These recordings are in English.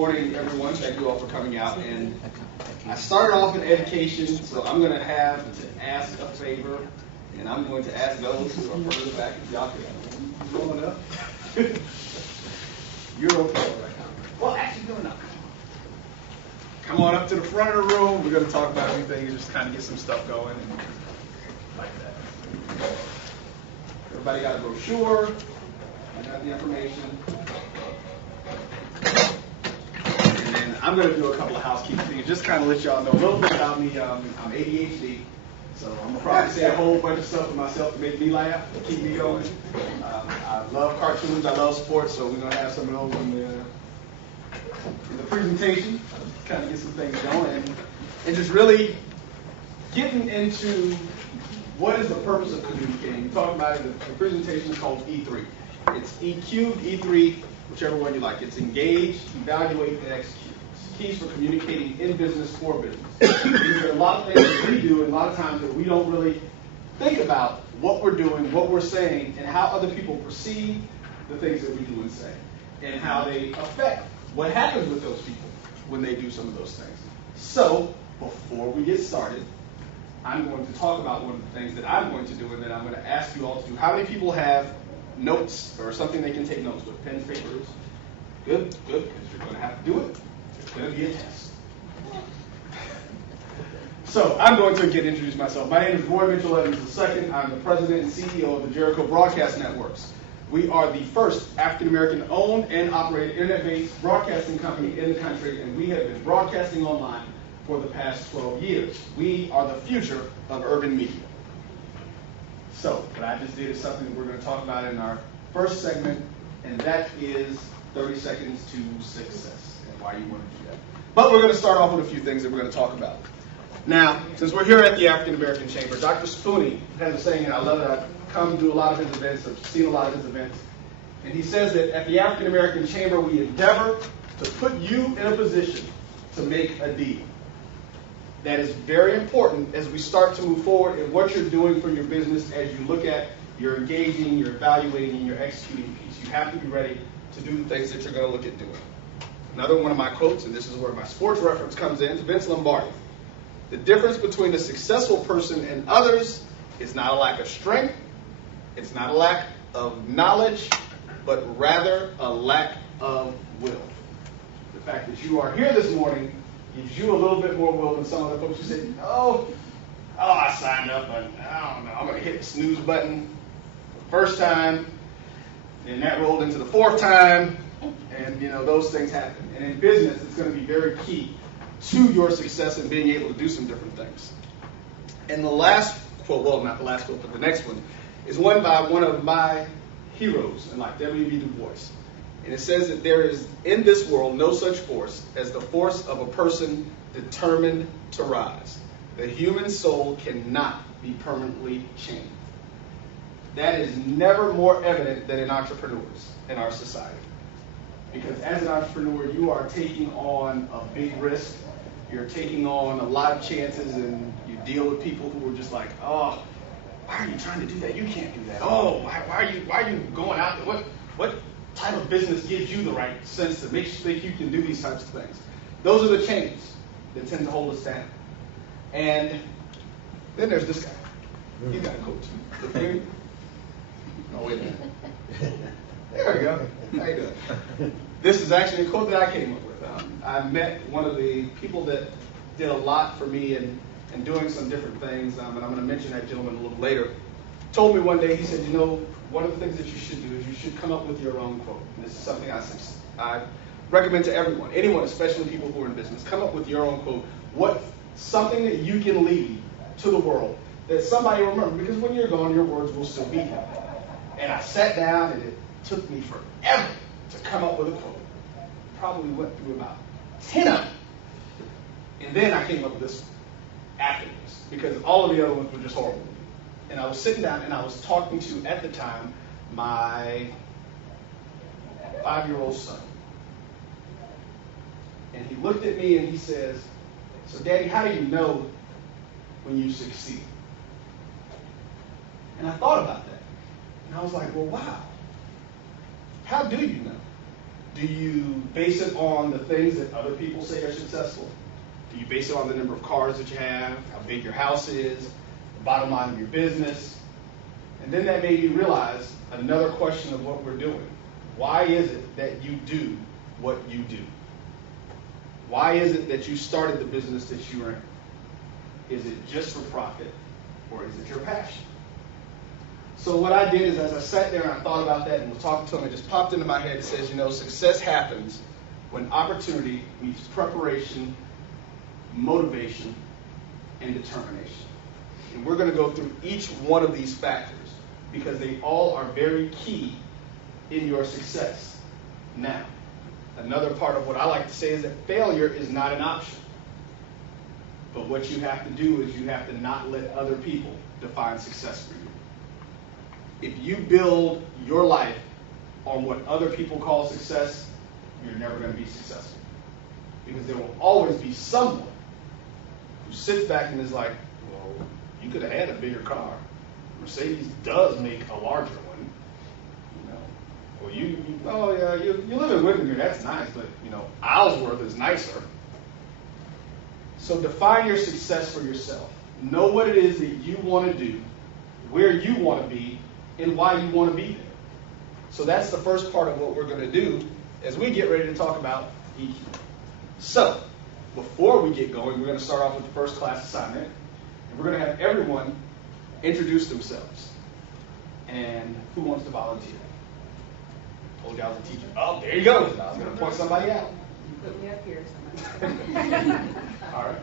Morning, everyone. Thank you all for coming out. And I started off in education, so I'm going to have to ask a favor, and I'm going to ask those who are further back if y'all can roll it up. You're okay right now. Well, actually, no, no. Come on up to the front of the room. We're going to talk about everything and just kind of get some stuff going and like that. Everybody got a brochure. I got the information. And then I'm going to do a couple of housekeeping things, just kind of let y'all know a little bit about me. I'm ADHD, so I'm going to probably say a whole bunch of stuff to myself to make me laugh, to keep me going. I love cartoons, I love sports, so we're going to have some of those in the presentation, kind of get some things going, and just really getting into what is the purpose of communicating. We talked about it, the presentation is called E3. It's EQ, E3, whichever one you like. It's engage, evaluate, and execute. It's keys for communicating in business, for business. These are a lot of things that we do, and a lot of times that we don't really think about what we're doing, what we're saying, and how other people perceive the things that we do and say, and how they affect what happens with those people when they do some of those things. So, before we get started, I'm going to talk about one of the things that I'm going to do, and then I'm going to ask you all to do. How many people have notes or something they can take notes with? Pens, papers? Good, good, because you're going to have to do it. It's going to be a test. So I'm going to introduce myself. My name is Roy Mitchell Evans II. I'm the president and CEO of the Jericho Broadcast Networks. We are the first African-American owned and operated internet-based broadcasting company in the country, and we have been broadcasting online for the past 12 years. We are the future of urban media. So what I just did is something that we're going to talk about in our first segment, and that is 30 seconds to success and why you want to do that. But we're going to start off with a few things that we're going to talk about. Now, since we're here at the African American Chamber, Dr. Spoonie has a saying, and I love it. I've come to a lot of his events, I've seen a lot of his events, and he says that at the African American Chamber, we endeavor to put you in a position to make a deal. That is very important as we start to move forward in what you're doing for your business as you look at your engaging, your evaluating, and your executing piece. You have to be ready to do the things that you're going to look at doing. Another one of my quotes, and this is where my sports reference comes in, is Vince Lombardi. The difference between a successful person and others is not a lack of strength, it's not a lack of knowledge, but rather a lack of will. The fact that you are here this morning gives you a little bit more will than some other folks who say, oh, I signed up, but I don't know, I'm going to hit the snooze button the first time, and that rolled into the fourth time, and those things happen. And in business, it's going to be very key to your success and being able to do some different things. And the last quote, well, not the last quote, but the next one, is one by one of my heroes in life, W.B. Du Bois. And it says that there is in this world no such force as the force of a person determined to rise. The human soul cannot be permanently chained. That is never more evident than in entrepreneurs in our society. Because as an entrepreneur, you are taking on a big risk. You're taking on a lot of chances, and you deal with people who are just like, oh, why are you trying to do that? You can't do that. Oh, why are you going out there? What type of business gives you the right sense that makes you think you can do these types of things? Those are the chains that tend to hold us down. And then there's this guy. You got a coach. Oh, wait a minute. There we go. How you doing? This is actually a quote that I came up with. I met one of the people that did a lot for me in doing some different things, and I'm going to mention that gentleman a little later. Told me one day, he said, one of the things that you should do is you should come up with your own quote. And this is something I recommend to everyone, anyone, especially people who are in business. Come up with your own quote. Something that you can leave to the world that somebody will remember, because when you're gone, your words will still be here. And I sat down, and it took me forever to come up with a quote. Probably went through about 10 of them. And then I came up with this one afterwards, because all of the other ones were just horrible. And I was sitting down, and I was talking to, at the time, my 5-year-old son. And he looked at me and he says, so Daddy, how do you know when you succeed? And I thought about that. And I was like, well, wow. How do you know? Do you base it on the things that other people say are successful? Do you base it on the number of cars that you have, how big your house is, the bottom line of your business? And then that made me realize another question of what we're doing. Why is it that you do what you do? Why is it that you started the business that you're in? Is it just for profit, or is it your passion? So what I did is, as I sat there and I thought about that and was talking to him, it just popped into my head. It says, success happens when opportunity meets preparation, motivation, and determination. And we're going to go through each one of these factors because they all are very key in your success. Now, another part of what I like to say is that failure is not an option. But what you have to do is you have to not let other people define success for you. If you build your life on what other people call success, you're never going to be successful. Because there will always be someone who sits back and is like, well, you could have had a bigger car. Mercedes does make a larger one. Well, you live in Windermere, that's nice, but Islesworth is nicer. So define your success for yourself. Know what it is that you want to do, where you want to be, and why you want to be there. So that's the first part of what we're going to do as we get ready to talk about EQ. So before we get going, we're going to start off with the first class assignment, and we're going to have everyone introduce themselves. And who wants to volunteer? Told you I was a teacher. Oh, there you go. I was going to point somebody out. You put me up here. Somebody. All right.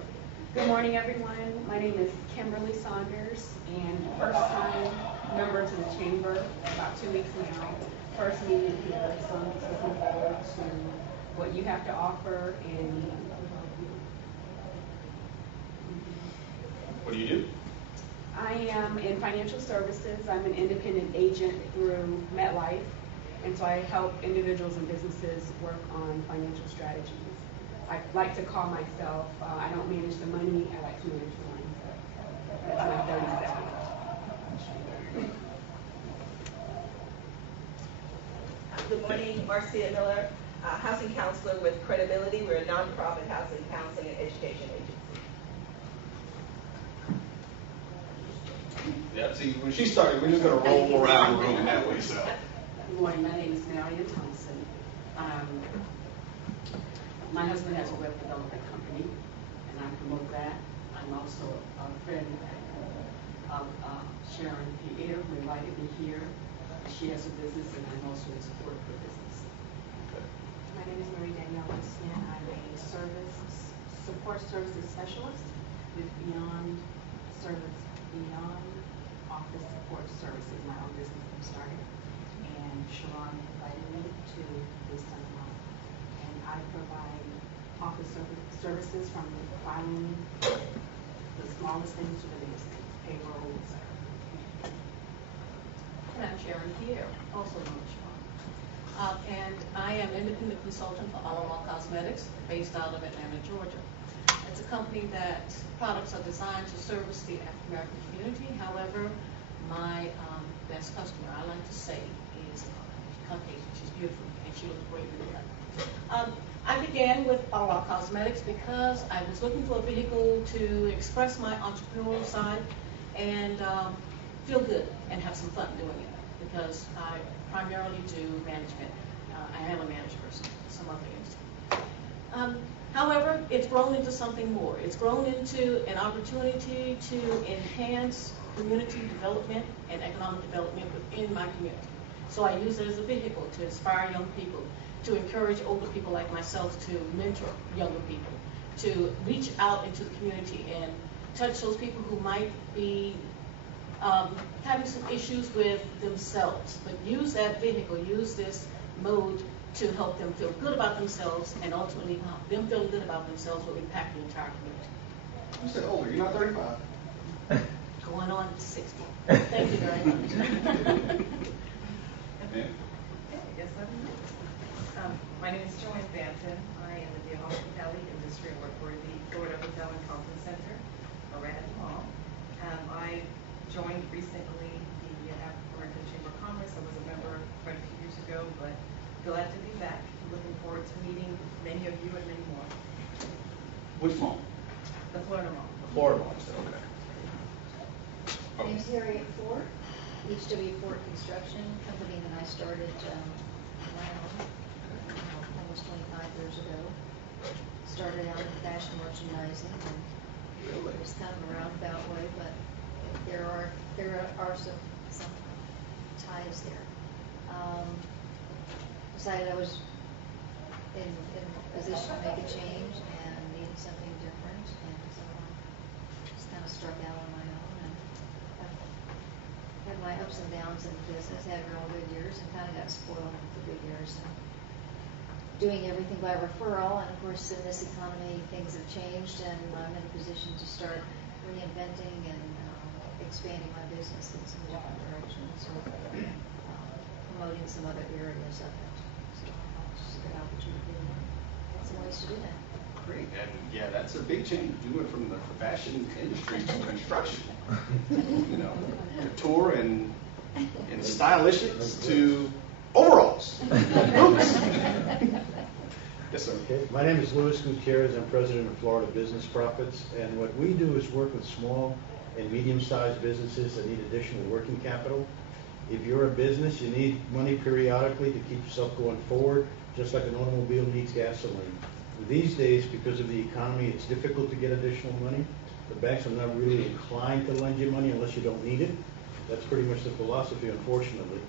Good morning, everyone. My name is Kimberly Saunders, and first-time member to the chamber, about 2 weeks now. First meeting here, so I'm just looking forward to what you have to offer. And what do you do? I am in financial services. I'm an independent agent through MetLife, and so I help individuals and businesses work on financial strategies. I like to call myself, I don't manage the money, I like to manage the mindset. That's my 30 seconds. Good morning, Marcia Miller, housing counselor with Credibility. We're a nonprofit housing counseling and education agency. Yeah, see, when she started, we're just going to roll around the room that way, so. Good morning, my name is Marion Thompson. My husband has a web development company, and I promote that. I'm also a friend of Sharon Pierre, who invited me here. She has a business, and I'm also in support of her business. My name is Marie Danielle Lucian. I'm a support services specialist with Beyond Office Support Services, my own business I'm starting. And Sharon invited me to this seminar. And I provide office services from filing the smallest things to the biggest things, payroll, etc. And I'm Sharon Pierre, also known as Sharon. And I am independent consultant for Aacc Cosmetics, based out of Atlanta, Georgia. It's a company that products are designed to service the African American community. However, my best customer, I like to say, is Caucasian. She's beautiful, and she looks great with that. I began with Aacc Cosmetics because I was looking for a vehicle to express my entrepreneurial side and feel good and have some fun doing it, because I primarily do management. I am a manager person, some other things. However, it's grown into something more. It's grown into an opportunity to enhance community development and economic development within my community. So I use it as a vehicle to inspire young people, to encourage older people like myself to mentor younger people, to reach out into the community and touch those people who might be having some issues with themselves, but use that vehicle, use this mode to help them feel good about themselves, and ultimately them feeling good about themselves will impact the entire community. You said older, you're not 35. Going on to 60. Thank you very much. Yes, my name is Joanne Banton. I am in the hospitality industry and work for the Florida Hotel and Conference Center, Radisson Mall. I joined recently the African American Chamber of Commerce. I was a member quite a few years ago, but glad to be back looking forward to meeting many of you and many more. Which mall? The Florida Mall. The Florida mall, okay. My name's Harriet Ford, HW Ford Construction, company that I started around almost 25 years ago. Started out in fashion merchandising, and it was kind of a roundabout way, but there are some ties there. Decided I was in a position to make a change and needed something different, and so I just kind of struck out on my own, and I've had my ups and downs in the business, had real good years and kind of got spoiled with the good years. And doing everything by referral, and of course in this economy things have changed, and I'm in a position to start reinventing and expanding my business in some different directions, or promoting some other areas of it. So it's a good opportunity to get some ways to do that. Great, and yeah, that's a big change. You went from the fashion industry to construction. You know, couture and stylistics to overalls. Yes, sir. Okay. My name is Luis Gutierrez. I'm president of Florida Business Profits, and what we do is work with small and medium-sized businesses that need additional working capital. If you're a business, you need money periodically to keep yourself going forward, just like an automobile needs gasoline. These days, because of the economy, it's difficult to get additional money. The banks are not really inclined to lend you money unless you don't need it. That's pretty much the philosophy, unfortunately.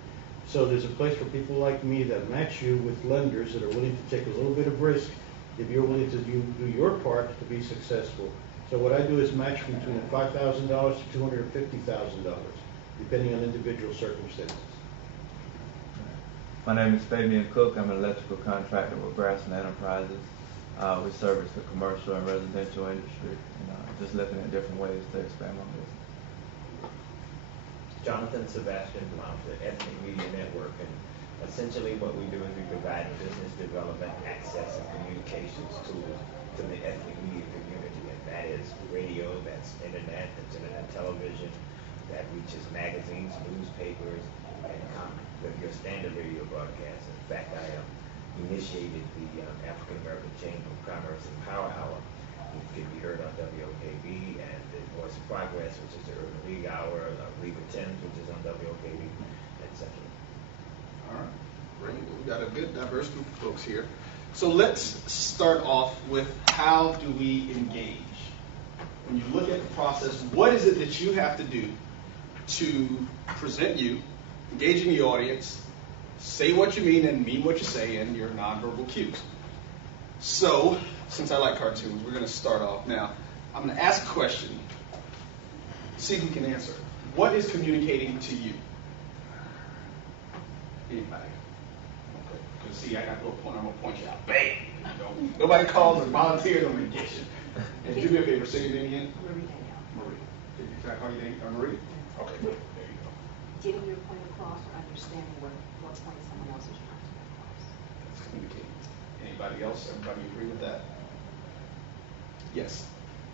So there's a place for people like me that match you with lenders that are willing to take a little bit of risk if you're willing to do your part to be successful. So what I do is match between $5,000 to $250,000, depending on individual circumstances. My name is Fabian Cook. I'm an electrical contractor with Grasson Enterprises. We service the commercial and residential industry, and just looking at different ways to expand my business. Jonathan Sebastian Blount, the Ethnic Media Network, and essentially what we do is we provide business development access and communications tools to the ethnic media community, and that is radio, that's internet television, that reaches magazines, newspapers, and your standard radio broadcasts. In fact, I initiated the African American Chamber of Commerce and Power Hour, which can be heard on WOKB, and the Voice of Progress, which is the Urban League Hour, League of Tens, which is on WOKB, etc. All right, great. We've got a good, diverse group of folks here. So let's start off with how do we engage? When you look at the process, what is it that you have to do to present you, engage in the audience, say what you mean and mean what you say in your nonverbal cues? So, since I like cartoons, we're going to start off now. I'm going to ask a question, see who can answer. What is communicating to you? Anybody? Okay. Because see, I got a little point. I'm going to point you out. Bam! You know, nobody calls or volunteers on vacation. And do me a favor, say your name again. Marie. Did I call you name? Marie? Okay, there you go. Getting your point across or understanding what point someone else is trying to get across. That's communicating. Anybody else? Everybody agree with that? Yes.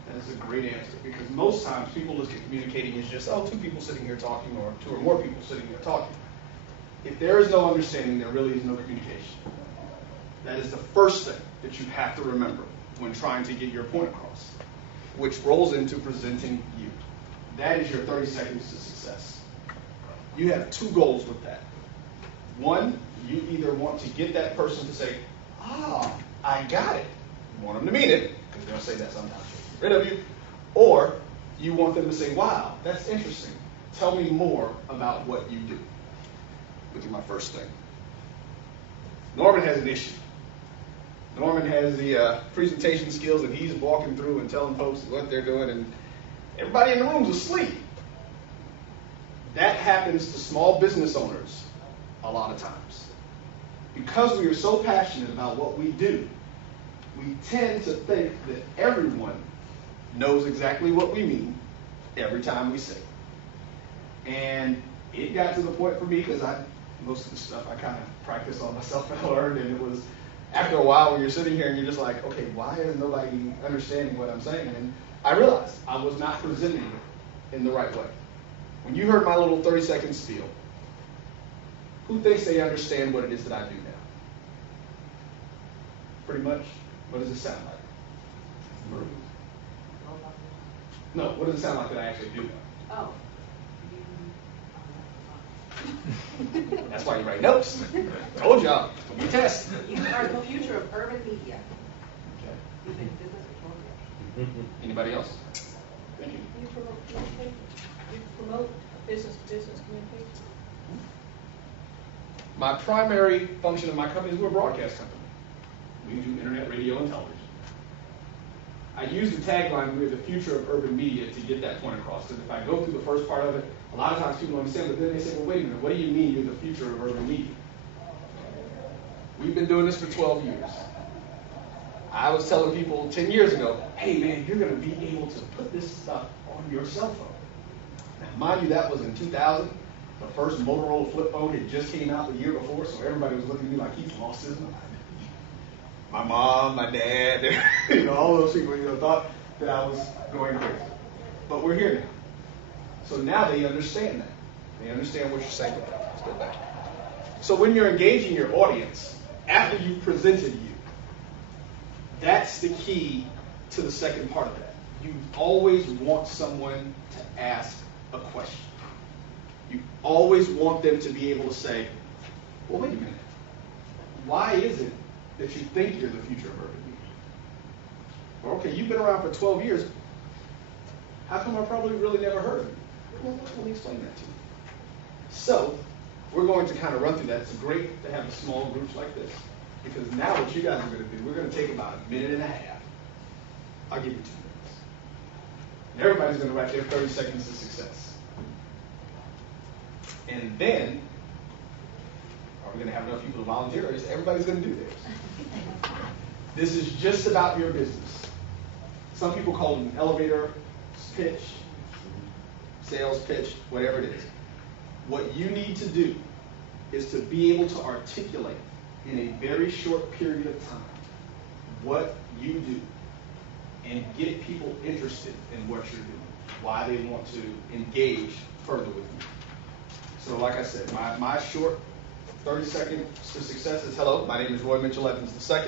That is a great answer, because most times people look at communicating as just, oh, two people sitting here talking, or two or more people sitting here talking. If there is no understanding, there really is no communication. That is the first thing that you have to remember when trying to get your point across, which rolls into presenting you. That is your 30 seconds to success. You have two goals with that. One, you either want to get that person to say, I got it. You want them to mean it, because they'll say that sometimes to get rid of you. Or you want them to say, wow, that's interesting. Tell me more about what you do. Which is my first thing. Norman has an issue. Norman has the presentation skills, and he's walking through and telling folks what they're doing, and everybody in the room's asleep. That happens to small business owners a lot of times. Because we are so passionate about what we do, we tend to think that everyone knows exactly what we mean every time we say it. And it got to the point for me, because most of the stuff I kind of practiced on myself and learned, and it was after a while when you're sitting here and you're just like, okay, why is nobody understanding what I'm saying? And I realized I was not presenting it in the right way. When you heard my little 30-second spiel, who thinks they understand what it is that I do now? pretty much. What does it sound like? No, what does it sound like that I actually do know? Oh. That's why you write notes. Told y'all. You test. You are the future of urban media. Okay. You've been in business for 12 years. Anybody else? Thank you. You promote communication? You promote business-to-business communication? My primary function of my company is we're a broadcast company. We do internet, radio, and television. I use the tagline, we're the future of urban media, to get that point across. Because if I go through the first part of it, a lot of times people understand, but then they say, well, wait a minute, what do you mean you're the future of urban media? We've been doing this for 12 years. I was telling people 10 years ago, hey man, you're going to be able to put this stuff on your cell phone. Now, mind you, that was in 2000. The first Motorola flip phone had just came out the year before, so everybody was looking at me like he's lost his mind. My mom, my dad, all those people, thought that I was going crazy. But we're here now. So now they understand that. They understand what you're saying. Let's go back. So when you're engaging your audience, after you've presented you, that's the key to the second part of that. You always want someone to ask a question. You always want them to be able to say, well, wait a minute. Why is it that you think you're the future of urban media? Well, okay, you've been around for 12 years. How come I probably really never heard of you? Well, let me explain that to you. So, we're going to kind of run through that. It's great to have small groups like this, because now what you guys are going to do, we're going to take about a minute and a half. I'll give you 2 minutes. And everybody's going to write their 30 seconds to success. And then, are we going to have enough people to volunteer, or is everybody's going to do theirs? This is just about your business. Some people call it an elevator pitch, sales pitch, whatever it is. What you need to do is to be able to articulate in a very short period of time what you do and get people interested in what you're doing, why they want to engage further with you. So like I said, my short 30 seconds to success is, hello, my name is Roy Mitchell Evans II. I'm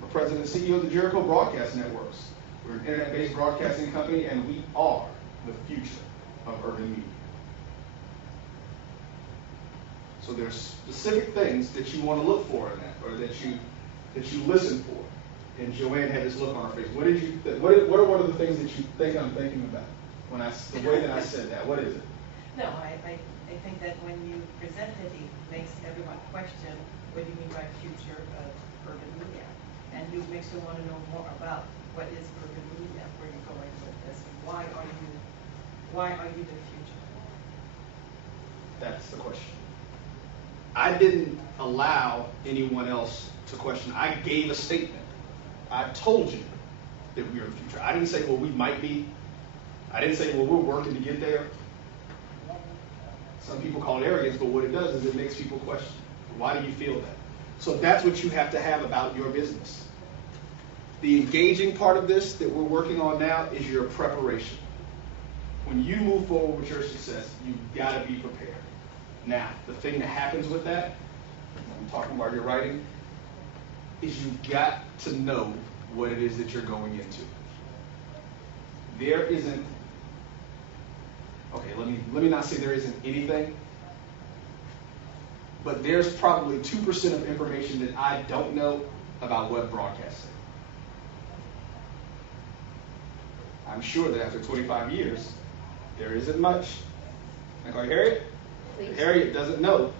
the president and CEO of the Jericho Broadcast Networks. We're an internet-based broadcasting company, and we are the future of urban media. So there's specific things that you want to look for in that, or that you listen for. And Joanne had this look on her face. What did you think? What are one of the things that you think I'm thinking about when the way that I said that? What is it? No, I think that when you present it, it makes everyone question what do you mean by future of urban media, and it makes you want to know more about what is urban media, where you're going with this, and why are you the future? That's the question. I didn't allow anyone else to question. I gave a statement. I told you that we are the future. I didn't say, well, we might be. I didn't say, well, we're working to get there. Some people call it arrogance, but what it does is it makes people question. Why do you feel that? So that's what you have to have about your business. The engaging part of this that we're working on now is your preparation. When you move forward with your success, you've got to be prepared. Now, the thing that happens with that, I'm talking while you're writing, is you've got to know what it is that you're going into. There isn't, okay, let me not say there isn't anything, but there's probably 2% of information that I don't know about web broadcasting. I'm sure that after 25 years, there isn't much. Like our Harriet? Please. Harriet doesn't know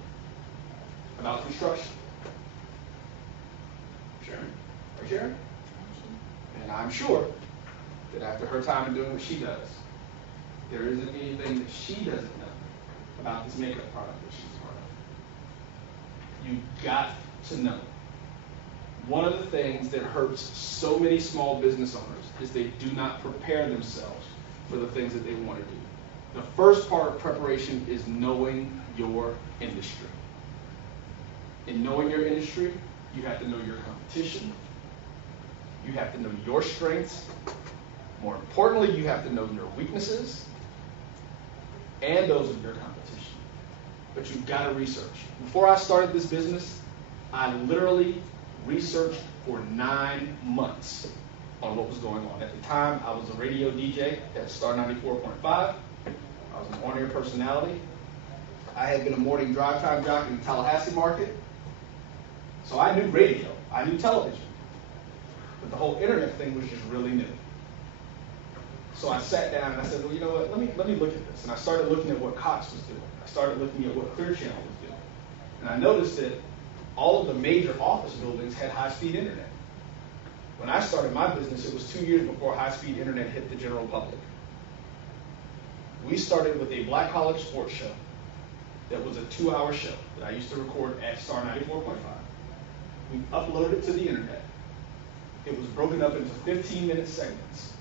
about construction. Sharon? Or Sharon? And I'm sure that after her time in doing what she does, there isn't anything that she doesn't know about this makeup product that she's part of. You've got to know. One of the things that hurts so many small business owners is they do not prepare themselves for the things that they want to do. The first part of preparation is knowing your industry. In knowing your industry, you have to know your competition. You have to know your strengths. More importantly, you have to know your weaknesses and those of your competition. But you've got to research. Before I started this business, I literally researched for 9 months on what was going on. At the time, I was a radio DJ at Star 94.5. I was an on-air personality. I had been a morning drive time jockey in the Tallahassee market. So I knew radio, I knew television. But the whole internet thing was just really new. So I sat down and I said, well, you know what, let me look at this. And I started looking at what Cox was doing. I started looking at what Clear Channel was doing. And I noticed that all of the major office buildings had high-speed internet. When I started my business, it was 2 years before high-speed internet hit the general public. We started with a black college sports show that was a 2-hour show that I used to record at Star 94.5. We uploaded it to the internet. It was broken up into 15-minute segments.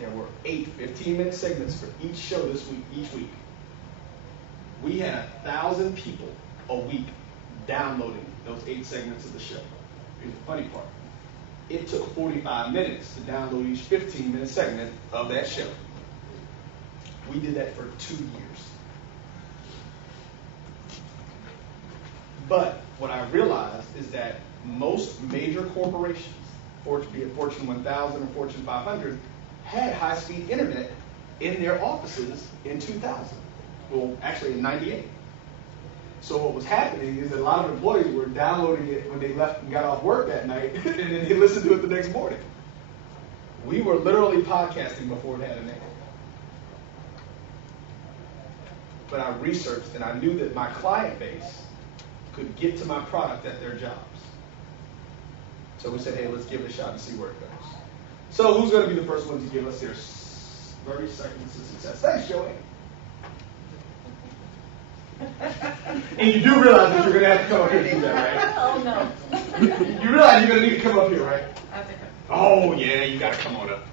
There were 8 15-minute segments for each show each week. We had 1,000 people a week downloading those 8 segments of the show. Here's the funny part. It took 45 minutes to download each 15-minute segment of that show. We did that for 2 years. But what I realized is that most major corporations, be it Fortune 1000 or Fortune 500, had high-speed internet in their offices in 2000. Well, actually in 98. So what was happening is that a lot of employees were downloading it when they left and got off work that night, and then they listened to it the next morning. We were literally podcasting before it had a name. But I researched and I knew that my client base could get to my product at their jobs. So we said, hey, let's give it a shot and see where it goes. So who's going to be the first one to give us their 30 seconds to success? Thanks, Joanne. And you do realize that you're going to have to come up here and do that, right? Oh, no. You realize you're going to need to come up here, right? I think Oh, yeah, you got to come on up.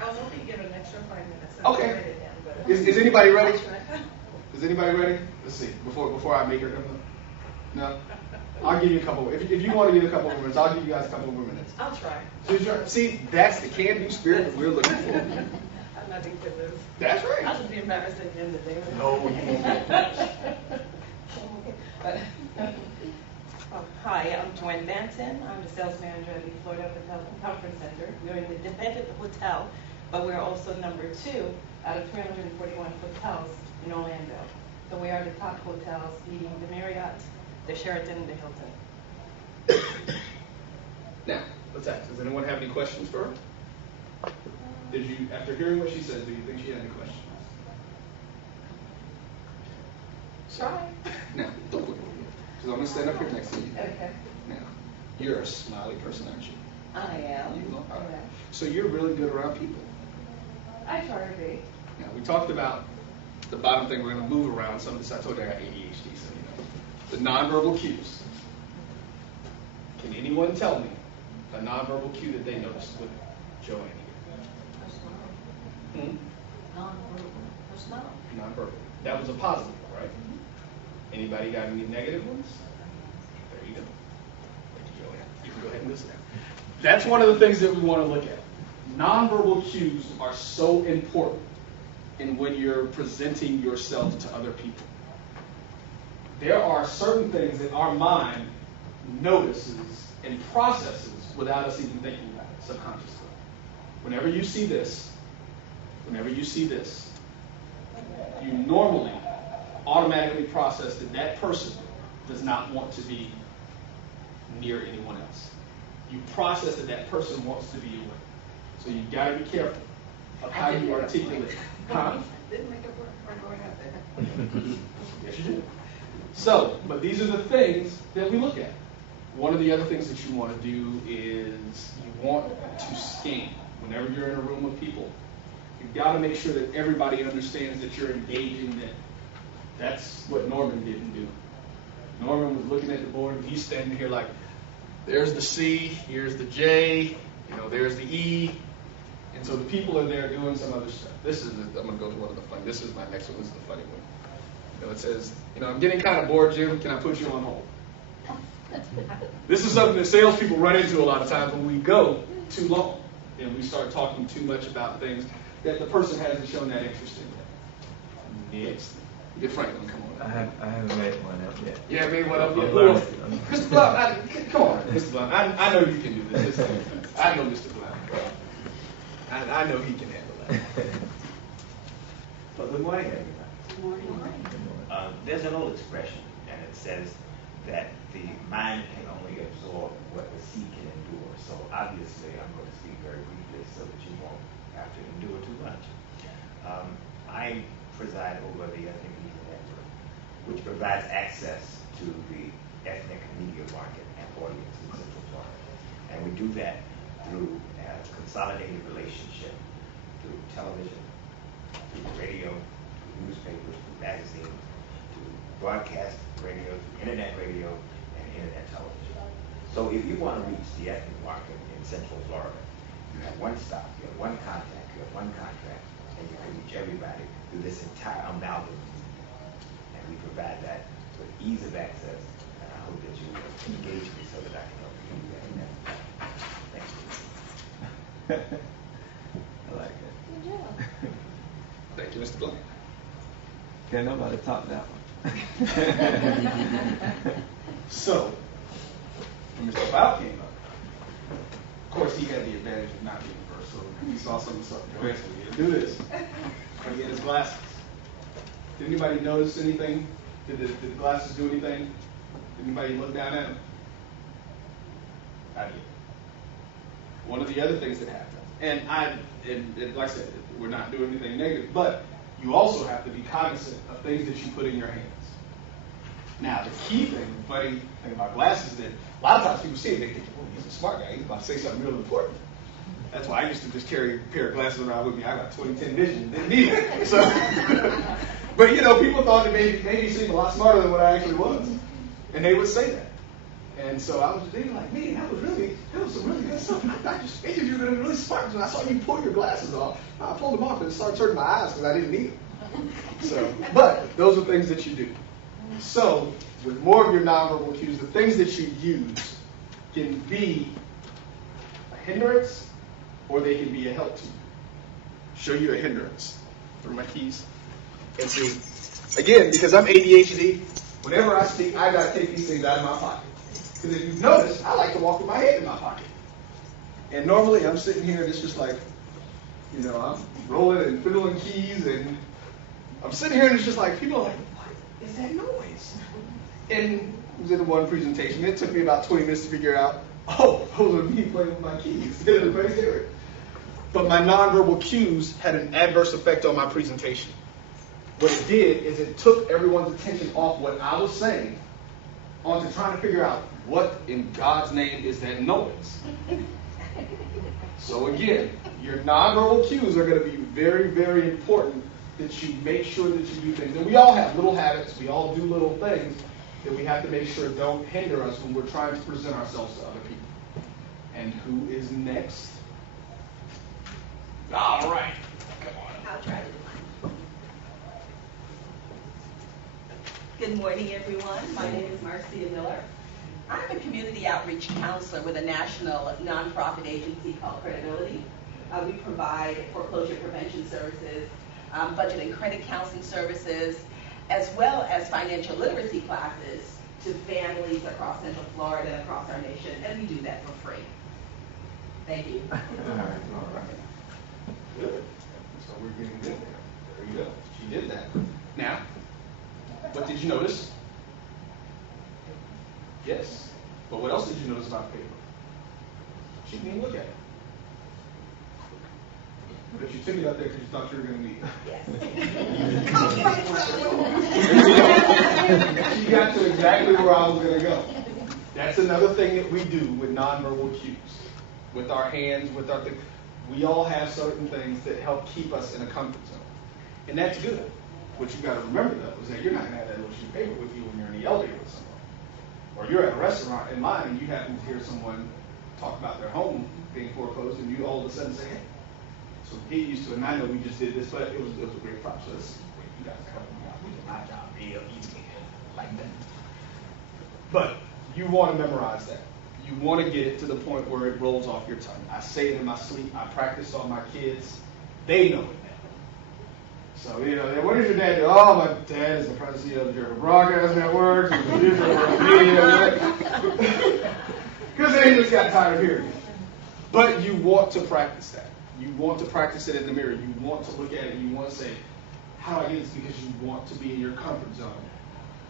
I was hoping to give it an extra 5 minutes. Okay. Write it down, but- Is anybody ready? Is anybody ready? Let's see. Before I make her come up. No? I'll give you a couple. If you want to give a couple more minutes, I'll give you guys a couple more minutes. I'll try. See, that's the can-do spirit that we're looking for. I'm nothing to lose. That's right. I'll just be embarrassed at the end of the day. No, you won't. Hi, I'm Joanne Banton. I'm the sales manager at the Florida Hotel and Conference Center. We're in the independent hotel, but we're also number 2 out of 341 hotels in Orlando. So we are the top hotels, beating the Marriott, the Sheraton, and the Hilton. Now, let's ask. Does anyone have any questions for her? Did you, after hearing what she said, do you think she had any questions? Try. Now, don't look at me. Because I'm going to stand up here next to you. Okay. Now, you're a smiley person, aren't you? I am. You are. So you're really good around people. I try to be. Now, we talked about the bottom thing. We're going to move around some of this. I told you I got ADHD, so you know. The nonverbal cues. Can anyone tell me a nonverbal cue that they noticed with Joanne here? Nonverbal. That was a positive, right? Anybody got any negative ones? There you go. Thank you, Joanne. You can go ahead and listen now. That's one of the things that we want to look at. Nonverbal cues are so important in when you're presenting yourself to other people. There are certain things that our mind notices and processes without us even thinking about it subconsciously. Whenever you see this, you normally automatically process that that person does not want to be near anyone else. You process that that person wants to be away. So you've got to be careful of how you articulate. Huh? Didn't make it work. We're going out there. Yes, you do. So, but these are the things that we look at. One of the other things that you want to do is you want to scan. Whenever you're in a room with people, you've got to make sure that everybody understands that you're engaging them. That's what Norman didn't do. Norman was looking at the board and he's standing here like, there's the C, here's the J, there's the E. And so the people are there doing some other stuff. I'm going to go to one of the funny. This is my next one. This is the funny one. It says, I'm getting kind of bored, Jim. Can I put you on hold? This is something that salespeople run into a lot of times when we go too long and we start talking too much about things that the person hasn't shown that interest in yet. Next. Get Frank gonna come on. I haven't made one up yet. You haven't made one up yet? I'm Who learning. else? Mr. Blount, come on, Mr. Blount. I know you can do this. I know Mr. Blount. I know he can handle that. Well, good morning, everybody. Good morning. There's an old expression, and it says that the mind can only absorb what the sea can endure. So obviously, I'm going to speak very briefly so that you won't have to endure too much. I preside over the Ethnic Media Network, which provides access to the ethnic media market and audience in Central Florida. And we do that through a consolidated relationship through television, through radio, through newspapers, through magazines, through broadcast radio, through internet radio, and internet television. So if you want to reach the ethnic market in Central Florida, you have one stop, you have one contact, you have one contract, and you can reach everybody through this entire amalgam. And we provide that with ease of access, and I hope that you will engage me so that I can help you do that. Thank you. I like it. Good job. Thank you, Mr. Blount. Can't nobody top that one. So, when Mr. Blount came up, of course he had the advantage of not being first, so he saw something, Joanne said, "We didn't do this." But he had his glasses. Did anybody notice anything? Did the glasses do anything? Did anybody look down at them? I did. One of the other things that happens, and like I said, we're not doing anything negative, but you also have to be cognizant of things that you put in your hands. Now, the key thing, the funny thing about glasses is that a lot of times people see it, they think, oh, he's a smart guy, he's about to say something real important. That's why I used to just carry a pair of glasses around with me. I got 20/10 vision, didn't need it. So, but people thought it made me seem a lot smarter than what I actually was, and they would say that. And so they were like, man, that was some really good stuff. I just figured you were going to be really smart. When I saw you pull your glasses off, I pulled them off and started turning my eyes because I didn't need them. So, but those are things that you do. So, with more of your nonverbal cues, the things that you use can be a hindrance or they can be a help to you. Show you a hindrance. Through my keys. And see, again, because I'm ADHD, whenever I speak, I got to take these things out of my pocket. Because if you've noticed, I like to walk with my head in my pocket. And normally I'm sitting here and it's just like, I'm rolling and fiddling keys and I'm sitting here and it's just like, people are like, what is that noise? And I was in one presentation. It took me about 20 minutes to figure out, oh, those are me playing with my keys. Did everybody hear it? But my nonverbal cues had an adverse effect on my presentation. What it did is it took everyone's attention off what I was saying onto trying to figure out what in God's name is that noise. So again, your nonverbal cues are going to be very, very important that you make sure that you do things. And we all have little habits. We all do little things that we have to make sure don't hinder us when we're trying to present ourselves to other people. And who is next? All right. Come on. I'll try to do mine. Good morning, everyone. My name is Marcia Miller. I'm a community outreach counselor with a national nonprofit agency called Credibility. We provide foreclosure prevention services, budget and credit counseling services, as well as financial literacy classes to families across Central Florida and across our nation, and we do that for free. Thank you. All right. Good. So we're getting good there. There you go. She did that. Now, what did you notice? Yes. But what else did you notice about the paper? She didn't even look at it. But you took it out there because you thought you were going to need it. Yes. She got to exactly where I was going to go. That's another thing that we do with nonverbal cues. With our hands, with our things. We all have certain things that help keep us in a comfort zone. And that's good. What you got to remember, though, is that you're not going to have that little sheet of paper with you when you're in the elevator with someone. Or you're at a restaurant in line and you happen to hear someone talk about their home being foreclosed and you all of a sudden say, hey. So get used to it. And I know we just did this, but it was a great process. You guys helped me out. We did my job real easy like that. But you want to memorize that. You want to get it to the point where it rolls off your tongue. I say it in my sleep. I practice on my kids. They know it now. So, you know, what does your dad do? Oh, my dad is the president of the Jericho Broadcast Network. He's the future of media. Because they just got tired of hearing it. But you want to practice that. You want to practice it in the mirror. You want to look at it and you want to say, how do I get this? Because you want to be in your comfort zone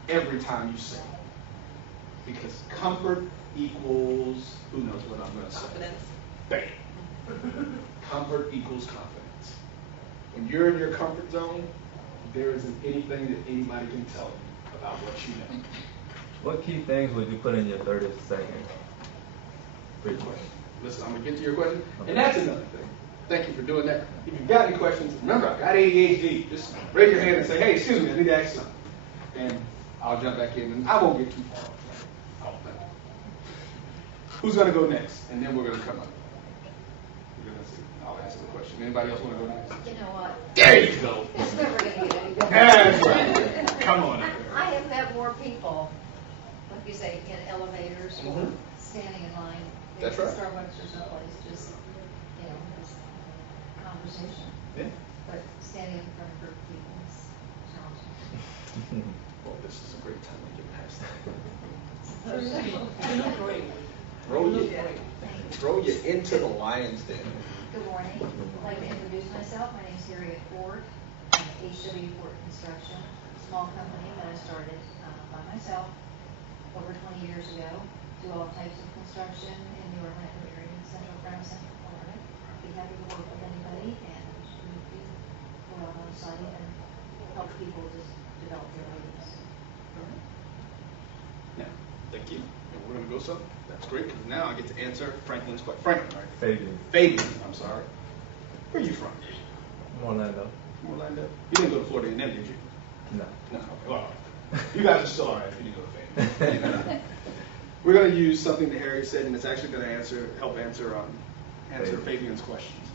every time you say it. Because comfort equals, who knows what I'm going to say? Confidence. Bam. Comfort equals confidence. When you're in your comfort zone, there isn't anything that anybody can tell you about what you know. What key things would you put in your 30 seconds? Great question. Listen, I'm going to get to your question. And that's another thing. Thank you for doing that. If you've got any questions, remember, I've got ADHD. Just raise your hand and say, hey, excuse me, I need to ask something. And I'll jump back in, and I won't get too far off track. I don't think. Who's going to go next? And then we're going to come up. We're going to see. I'll answer the question. Anybody else want to go next? You know what? There you go. It's never going to get any better. That's right. Come on. I have met more people, like you say, in elevators or standing in line. That's right. Starbucks or someplace, just, you know, just conversation. Yeah. But standing in front of a group of people is challenging. Well, this is a great time to get past that. You look great. Throw you into the lion's den. Good morning. I'd like to introduce myself. My name is Harriet Ford. I'm Aacc Ford Construction, a small company that I started by myself over 20 years ago. Do all types of construction in the Orlando area, around Central Florida. Be happy to work with anybody and go out on site and help people just develop their ideas. Now, thank you. And we're going to go some. That's great, because now I get to answer Franklin's question. Franklin, right? Fabian. Fabian, I'm sorry. Where are you from? Orlando. From Orlando? You didn't go to Florida A&M, did you? No. No. Okay, well, you guys are still all right if you didn't go to Fabian. We're going to use something that Harry said, and it's actually going to help answer Fabian's questions.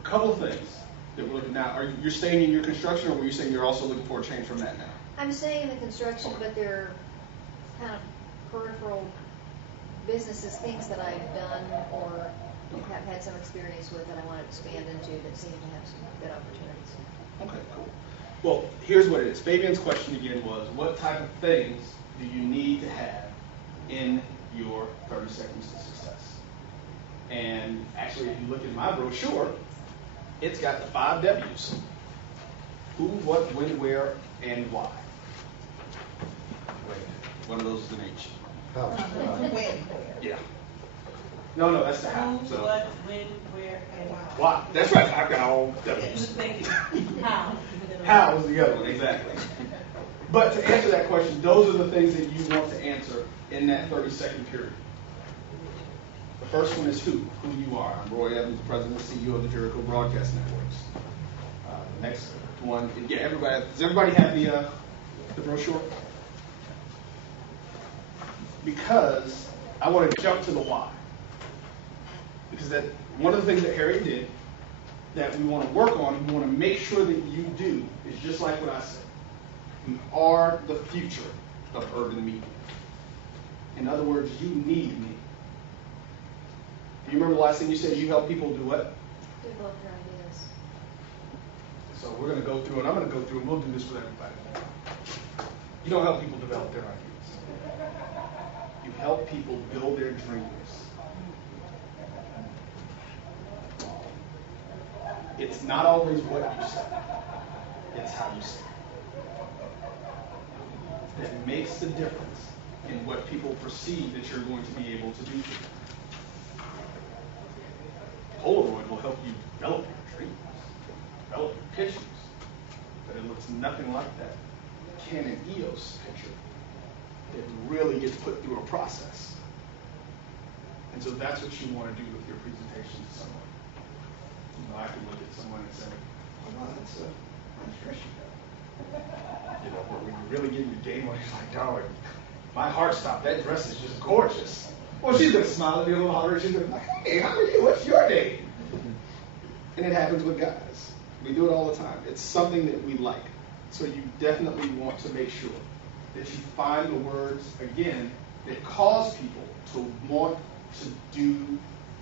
A couple of things that we're looking at. You're staying in your construction, or were you saying you're also looking for a change from that now? I'm staying in the construction, but they're kind of peripheral businesses, things that I've done or have had some experience with that I want to expand into that seem to have some good opportunities. Okay, cool. Well, here's what it is. Fabian's question again was, what type of things do you need to have in your 30 seconds to success? And actually, if you look at my brochure, it's got the 5 W's. Who, what, when, where, and why. Wait, one of those is an H. Yeah. No, that's the how. Who, So, what, when, where, and why. why? That's right. I've got all W's. How. How was the other one, exactly. But to answer that question, those are the things that you want to answer in that 30-second period. The first one is who you are. I'm Roy Evans, President and CEO of the Jericho Broadcast Networks. The next one, yeah, everybody. Does everybody have the brochure? Because I want to jump to the why. Because that one of the things that Harry did that we want to work on and we want to make sure that you do is just like what I said. We are the future of urban media. In other words, you need me. Do you remember the last thing you said? You help people do what? Develop their ideas. So we're going to go through, and I'm going to go through, and we'll do this with everybody. You don't help people develop their ideas. You help people build their dreams. It's not always what you say. It's how you say it. That makes the difference in what people perceive that you're going to be able to do. Polaroid will help you develop your dreams, develop your pictures, but it looks nothing like that Canon EOS picture that really gets put through a process. And so that's what you want to do with your presentation to someone. You know, I can look at someone and say, oh, wow, that's a nice dress you got. You know, but when you really get in your game on, you're like, oh, my heart stopped. That dress is just gorgeous. Well, she's going to smile at me a little harder. She's going to be like, hey, how are you? What's your name? And it happens with guys. We do it all the time. It's something that we like. So you definitely want to make sure that you find the words, again, that cause people to want to do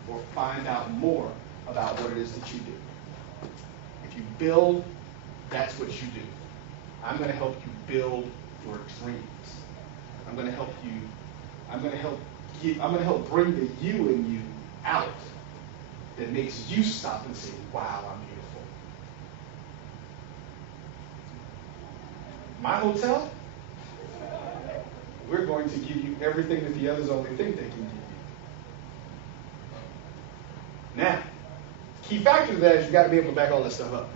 or find out more about what it is that you do. If you build That's what you do. I'm going to help you build your dreams. I'm going to help you. I'm going to help bring the you in you out that makes you stop and say, wow, I'm beautiful. My hotel, we're going to give you everything that the others only think they can give you. Now, key factor to that is you got to be able to back all this stuff up.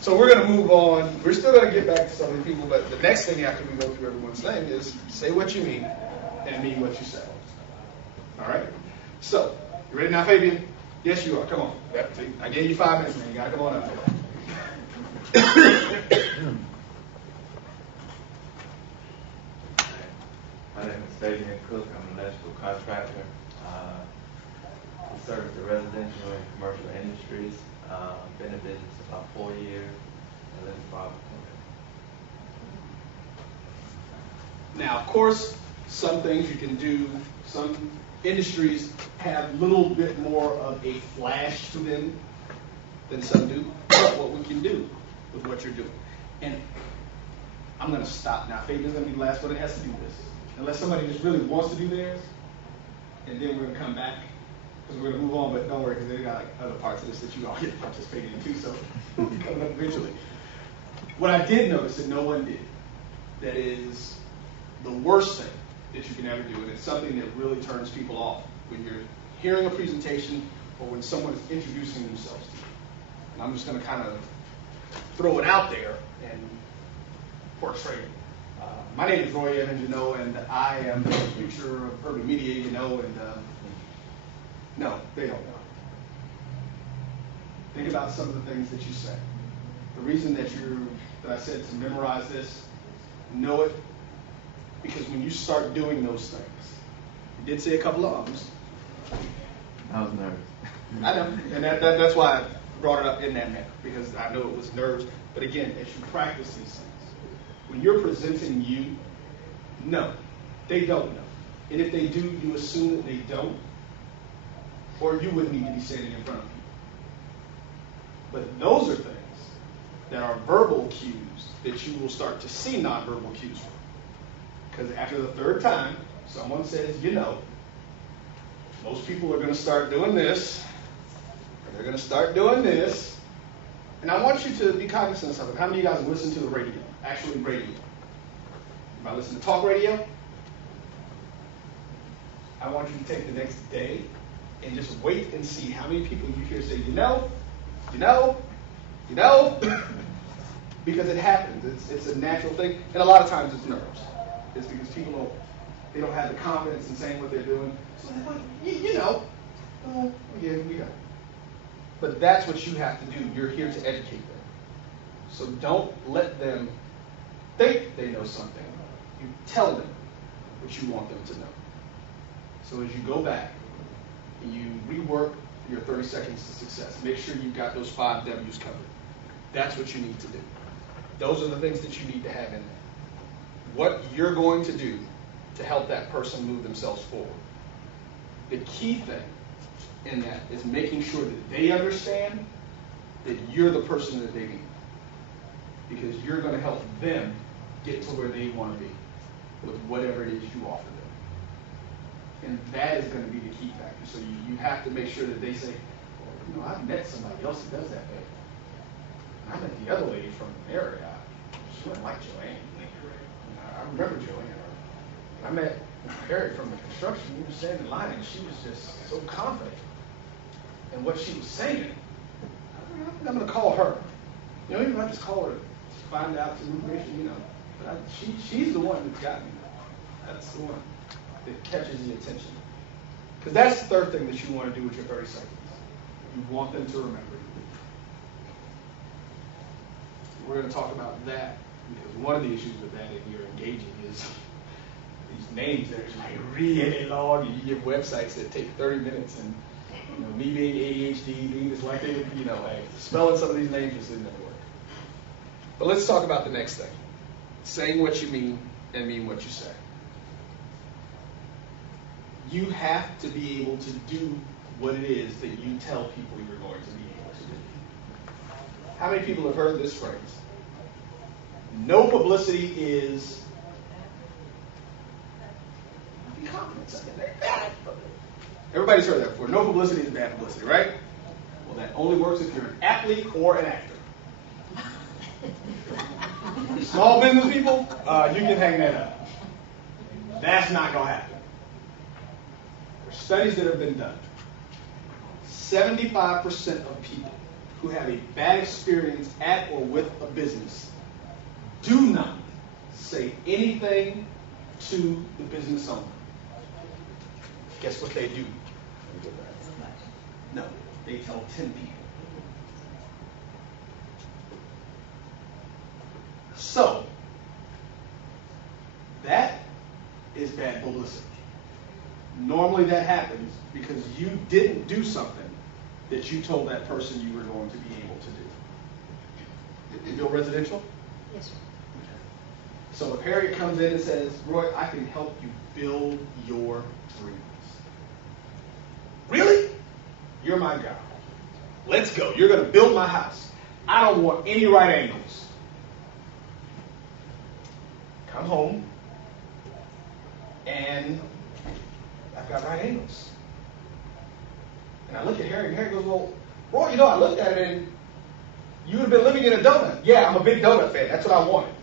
So we're going to move on. We're still going to get back to some of the people, but the next thing after we go through everyone's thing is say what you mean and mean what you say. All right? So, you ready now, Fabian? Yes, you are. Come on. Yep, see, I gave you 5 minutes, man. You got to come on up here. My name is Fabian Cook. I'm an electrical contractor. We service the residential and commercial industries. Been in business about 4 years. I live in Boston. Now, of course, some things you can do, some industries have a little bit more of a flash to them than some do. But what we can do with what you're doing. And I'm going to stop now. Fabian's going to be the last one that has to do this. Unless somebody just really wants to do theirs. And then we're going to come back. Because we're going to move on, but don't worry, because they got like other parts of this that you all get to participate in too, so we'll be coming up eventually. What I did notice that no one did, that is the worst thing that you can ever do, and it's something that really turns people off when you're hearing a presentation or when someone is introducing themselves to you. And I'm just going to kind of throw it out there and portray it. My name is Roy Evans, you know, and I am the future of urban media, you know, and no, they don't know. Think about some of the things that you say. The reason that I said to memorize this, know it, because when you start doing those things, you did say a couple of ums. I was nervous. I know, and that's why I brought it up in that manner, because I know it was nerves. But again, as you practice these things, when you're presenting you, no, they don't know. And if they do, you assume that they don't, or you wouldn't need to be standing in front of people. But those are things that are verbal cues that you will start to see nonverbal cues from. Because after the third time, someone says, you know, most people are going to start doing this, and they're going to start doing this. And I want you to be cognizant of something. How many of you guys listen to the radio? Actually, radio. If I listen to talk radio, I want you to take the next day and just wait and see how many people you hear say, you know, because it happens. It's a natural thing, and a lot of times it's nerves. It's because people don't have the confidence in saying what they're doing. So they're like, yeah, we got it. But that's what you have to do. You're here to educate them. So don't let them think they know something. You tell them what you want them to know. So as you go back and you rework your 30 seconds to success, make sure you've got those 5 W's covered. That's what you need to do. Those are the things that you need to have in there. What you're going to do to help that person move themselves forward. The key thing in that is making sure that they understand that you're the person that they need. Because you're going to help them get to where they want to be with whatever it is you offer them. And that is going to be the key factor. So you have to make sure that they say, well, I've met somebody else who does that better. I met the other lady from Marriott. She wasn't like Joanne. I remember Joanne. I met Harry from the construction. We were standing in line, and she was just so confident in what she was saying. I think I'm going to call her. You know, even if I just call her to find out some information, But she's the one that's got me. That's the one that catches the attention. Because that's the third thing that you want to do with your 30 seconds. You want them to remember you. We're going to talk about that because one of the issues with that, if you're engaging, is these names that are like really long. You get websites that take 30 minutes, and me being ADHD, being dyslexic, spelling some of these names just isn't going to work. But let's talk about the next thing. Saying what you mean and mean what you say. You have to be able to do what it is that you tell people you're going to be able to do. How many people have heard this phrase? No publicity is bad. Everybody's heard that before. No publicity is bad publicity, right? Well, that only works if you're an athlete or an actor. Small business people, you can hang that up. That's not going to happen. There's studies that have been done. 75% of people who have a bad experience at or with a business do not say anything to the business owner. Guess what they do? No, they tell 10 people. So, that is bad publicity. Normally that happens because you didn't do something that you told that person you were going to be able to do. You build residential? Yes, sir. So if Harriet comes in and says, Roy, I can help you build your dreams. Really? You're my guy. Let's go. You're going to build my house. I don't want any right angles. Come home, and I've got right angles. And I look at Harriet, and Harriet goes, well, Roy, you know, I looked at it, and you would have been living in a donut. Yeah, I'm a big donut fan. That's what I wanted.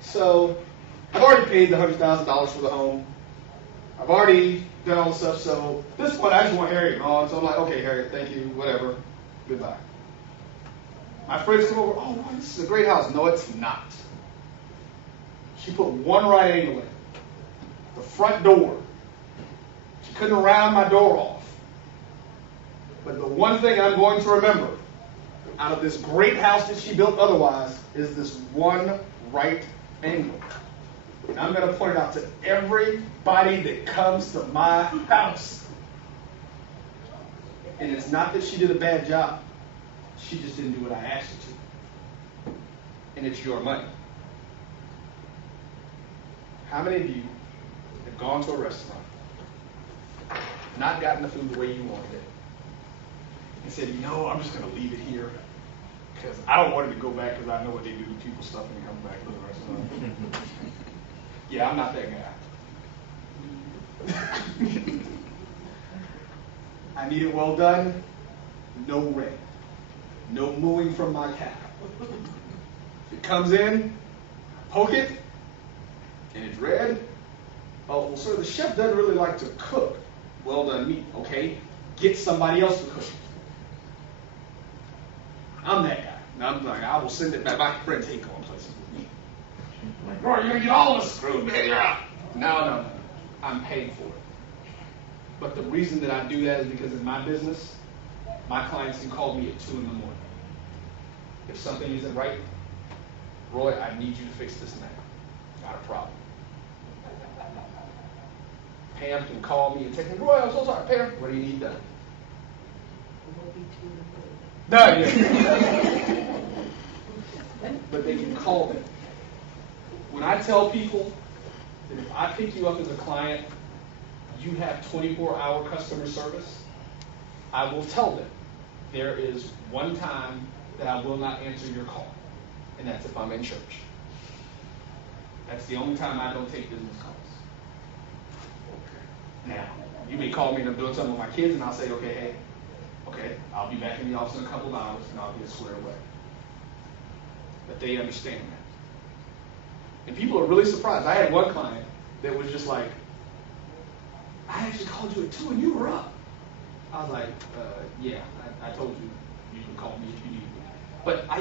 So I've already paid the $100,000 for the home. I've already done all the stuff. So at this point, I just want Harriet gone. So I'm like, okay, Harriet, thank you, whatever. Goodbye. My friends come over, oh, this is a great house. No, it's not. She put one right angle in. The front door. She couldn't round my door off. But the one thing I'm going to remember out of this great house that she built otherwise is this one right angle. And I'm going to point it out to everybody that comes to my house. And it's not that she did a bad job. She just didn't do what I asked her to. And it's your money. How many of you have gone to a restaurant, not gotten the food the way you wanted it, and said, you know, I'm just going to leave it here because I don't want it to go back because I know what they do to people's stuff when it comes back to the restaurant. Yeah, I'm not that guy. I need it well done, no red. No mooing from my cow. If it comes in, poke it, and it's red. Oh, well, sir, the chef doesn't really like to cook well done meat. Okay, get somebody else to cook it. I'm that guy. And I'm like, I will send it back. My friends hate going places with me. I'm like, bro, you're going to get all the screwed behavior out. No. I'm paying for it. But the reason that I do that is because in my business, my clients can call me at 2 in the morning. If something isn't right, Roy, I need you to fix this now. Not a problem. Pam can call me and text me, Roy, I'm so sorry. Pam, what do you need done? No, yeah. But they can call me. When I tell people that if I pick you up as a client, you have 24-hour customer service, I will tell them there is one time that I will not answer your call, and that's if I'm in church. That's the only time I don't take business calls. Now, you may call me and I'm doing something with my kids, and I'll say, okay, I'll be back in the office in a couple of hours, and I'll get squared away. But they understand that. And people are really surprised. I had one client that was just like, I actually called you at 2 and you were up. I was like, yeah, I told you you can call me if you need me. But I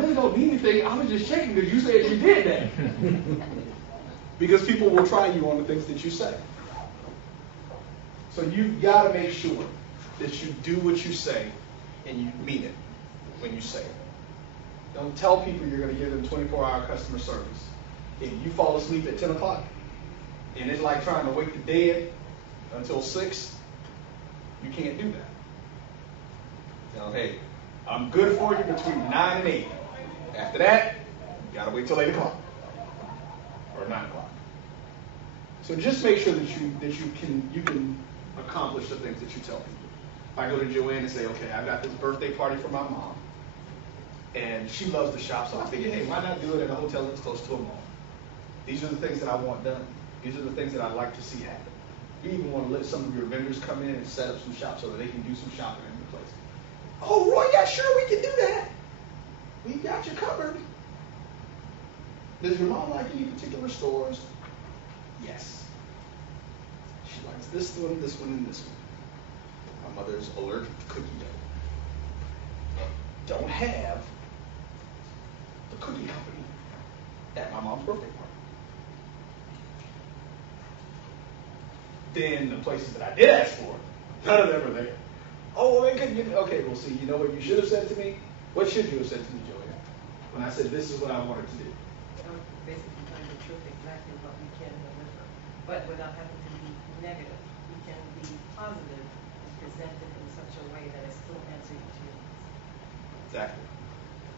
really don't need anything. I was just checking because you said you did that. Because people will try you on the things that you say. So you've got to make sure that you do what you say and you mean it when you say it. Don't tell people you're going to give them 24-hour customer service. If you fall asleep at 10 o'clock and it's like trying to wake the dead until 6, you can't do that. Tell them, hey, I'm good for you between 9 and 8. After that, you got to wait till 8 o'clock or 9 o'clock. So just make sure that you can accomplish the things that you tell people. If I go to Joanne and say, okay, I've got this birthday party for my mom, and she loves to shop, so I figured, hey, why not do it at a hotel that's close to a mall? These are the things that I want done. These are the things that I'd like to see happen. You even want to let some of your vendors come in and set up some shops so that they can do some shopping in the place. Oh, Roy, yeah, sure, we can do that. We got you covered. Does your mom like any particular stores? Yes. She likes this one, and this one. My mother's allergic to cookie dough. Don't have the cookie company at my mom's birthday party. Then the places that I did ask for, none of them are there. Oh, well, they couldn't get me. Okay, well, see, you know what you should have said to me? What should you have said to me, Joanne? When I said this is what I wanted to do. Basically telling the truth exactly what we can deliver, but without having to be negative. We can be positive and present it in such a way that it still answers to your needs. Exactly.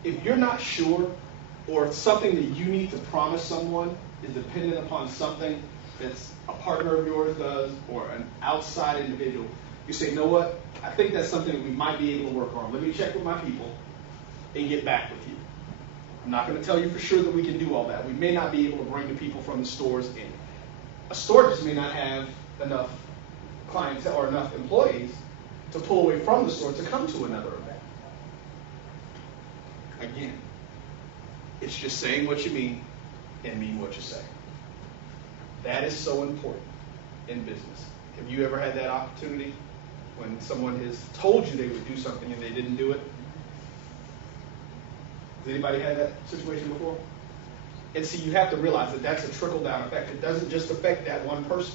If you're not sure, or if something that you need to promise someone is dependent upon something that's a partner of yours does, or an outside individual, you say, you know what? I think that's something that we might be able to work on. Let me check with my people and get back with you. I'm not going to tell you for sure that we can do all that. We may not be able to bring the people from the stores in. A store just may not have enough clientele or enough employees to pull away from the store to come to another event. Again, it's just saying what you mean and mean what you say. That is so important in business. Have you ever had that opportunity when someone has told you they would do something and they didn't do it? Has anybody had that situation before? And see, you have to realize that that's a trickle-down effect. It doesn't just affect that one person.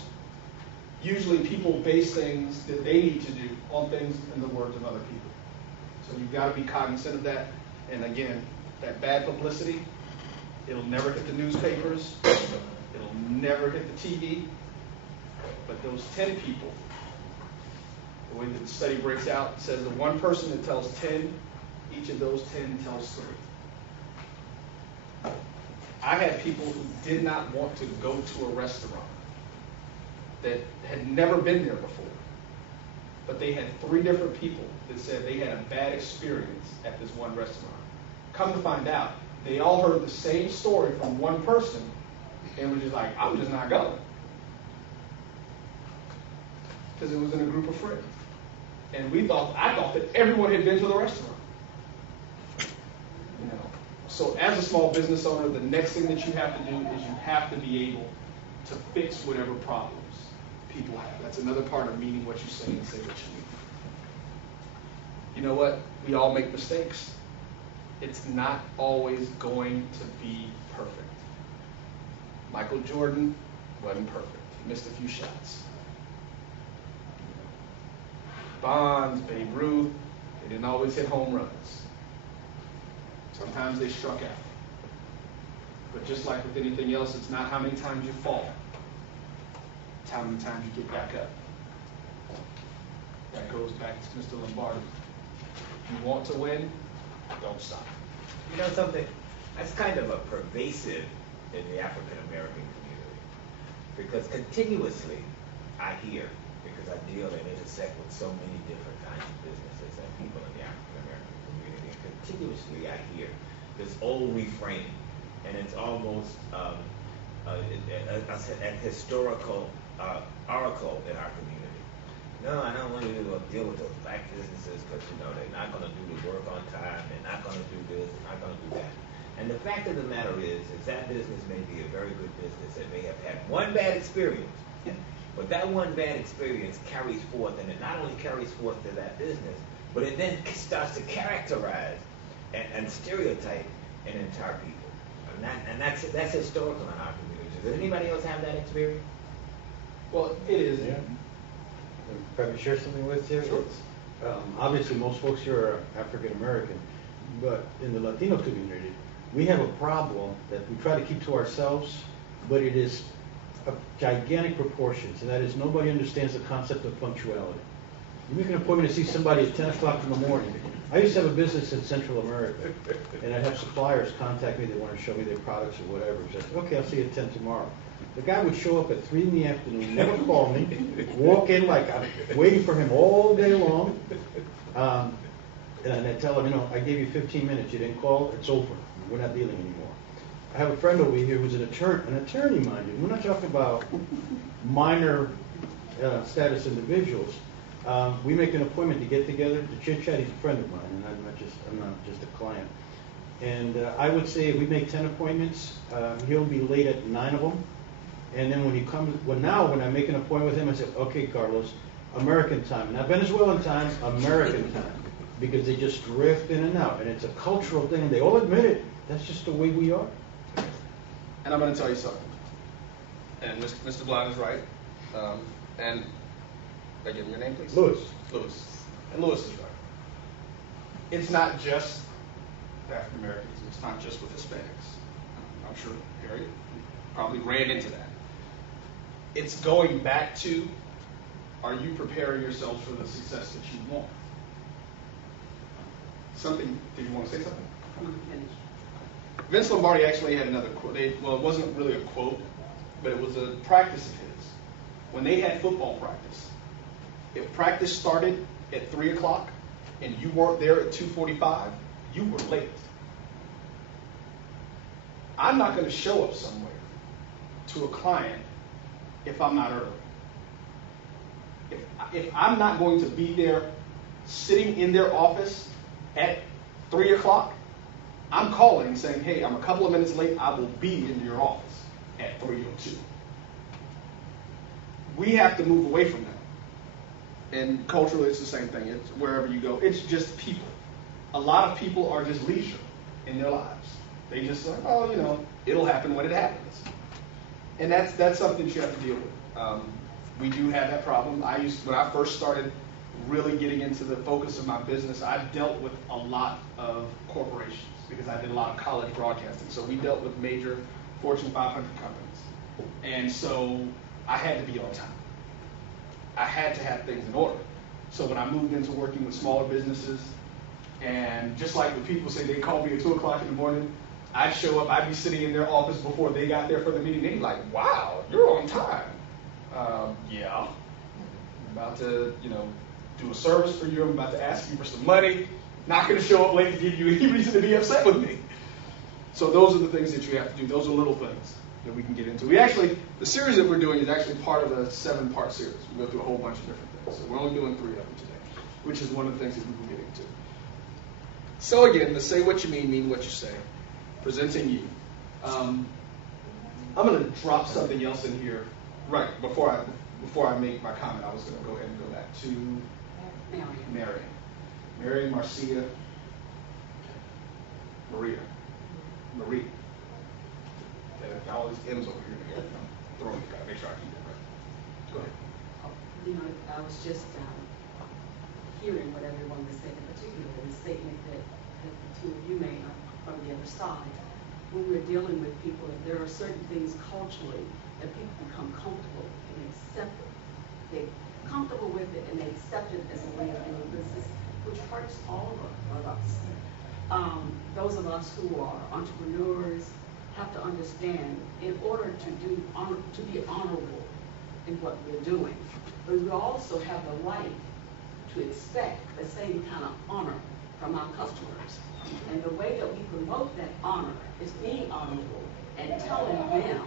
Usually people base things that they need to do on things in the words of other people. So you've got to be cognizant of that. And again, that bad publicity, it'll never hit the newspapers. It'll never hit the TV. But those 10 people, the way that the study breaks out, it says the one person that tells 10, each of those 10 tells 3. I had people who did not want to go to a restaurant that had never been there before. But they had 3 different people that said they had a bad experience at this one restaurant. Come to find out, they all heard the same story from one person and was just like, I'm just not going. Because it was in a group of friends. And I thought that everyone had been to the restaurant. You know. So as a small business owner, the next thing that you have to do is you have to be able to fix whatever problems people have. That's another part of meaning what you say and say what you mean. You know what? We all make mistakes. It's not always going to be perfect. Michael Jordan wasn't perfect. He missed a few shots. Bonds, Babe Ruth, they didn't always hit home runs. Sometimes they struck out. But just like with anything else, it's not how many times you fall. It's how many times you get back up. That goes back to Mr. Lombardi. If you want to win, don't stop. You know something? That's kind of a pervasive in the African American community. Because continuously, I hear, because I deal and intersect with so many different kinds of businesses and people in the African American community, and continuously I hear this old refrain, and it's almost a historical oracle in our community. No, I don't want to deal with those black businesses because, you know, they're not going to do the work on time, they're not going to do this, they're not going to do that. And the fact of the matter is that business may be a very good business that may have had one bad experience, but that one bad experience carries forth, and it not only carries forth to that business, but it then starts to characterize and stereotype an entire people. And that's historical in our community. Does anybody else have that experience? Well, it is. Yeah. Probably share something with you. Sure. Obviously, most folks here are African American, but in the Latino community, we have a problem that we try to keep to ourselves, but it is of gigantic proportions, and that is nobody understands the concept of punctuality. You make an appointment to see somebody at 10 o'clock in the morning. I used to have a business in Central America, and I'd have suppliers contact me. They want to show me their products or whatever. Just, okay, I'll see you at 10 tomorrow. The guy would show up at 3 in the afternoon, never call me, walk in like I'm waiting for him all day long. And I tell him, I gave you 15 minutes, you didn't call, it's over. We're not dealing anymore. I have a friend over here who's an attorney, mind you. We're not talking about minor status individuals. We make an appointment to get together to chit-chat. He's a friend of mine, and I'm not just a client. And I would say if we make 10 appointments, he'll be late at 9 of them. And then when he comes, when I make an appointment with him, I say, okay, Carlos, American time. Not Venezuelan time, American time. Because they just drift in and out. And it's a cultural thing, and they all admit it. That's just the way we are. And I'm going to tell you something. And Mr. Blind is right. And can I give him your name, please? Louis. And Louis is right. It's not just African Americans. It's not just with Hispanics. I'm sure Harry probably ran into that. It's going back to, are you preparing yourselves for the success that you want? Did you want to say something? Vince Lombardi actually had another quote. Well, it wasn't really a quote, but it was a practice of his. When they had football practice, if practice started at 3 o'clock and you weren't there at 2:45, you were late. I'm not going to show up somewhere to a client if I'm not early. If I'm not going to be there sitting in their office at 3 o'clock, I'm calling saying, hey, I'm a couple of minutes late. I will be in your office at 3:02. We have to move away from that. And culturally, it's the same thing. It's wherever you go. It's just people. A lot of people are just leisure in their lives. They just say, oh, it'll happen when it happens. And that's something that you have to deal with. We do have that problem. When I first started really getting into the focus of my business, I dealt with a lot of corporations because I did a lot of college broadcasting. So we dealt with major Fortune 500 companies. And so I had to be on time. I had to have things in order. So when I moved into working with smaller businesses, and just like when people say they call me at 2 o'clock in the morning, I'd show up, I'd be sitting in their office before they got there for the meeting. They'd be like, wow, you're on time. Yeah. I'm about to, do a service for you. I'm about to ask you for some money. Not going to show up late to give you any reason to be upset with me. So those are the things that you have to do. Those are little things that we can get into. The series that we're doing is actually part of a 7-part series. We go through a whole bunch of different things. So we're only doing 3 of them today, which is one of the things that we can get into. So again, the say what you mean what you say. Presenting you. I'm going to drop something else in here. Right, before I make my comment, I was going to go ahead and go back to Marion, Marcia, Marie. And all these M's over here together. I'm throwing it. Got to make sure I keep it right. Go ahead. I was just hearing what everyone was saying, particularly the statement that the two of you made from the other side. When we're dealing with people, there are certain things culturally that people become comfortable and accept it. They're comfortable with it and they accept it as a way of doing business, which hurts all of us. Those of us who are entrepreneurs have to understand, in order to be honorable in what we're doing, but we also have the right to expect the same kind of honor from our customers. And the way that we promote that honor is being honorable and telling them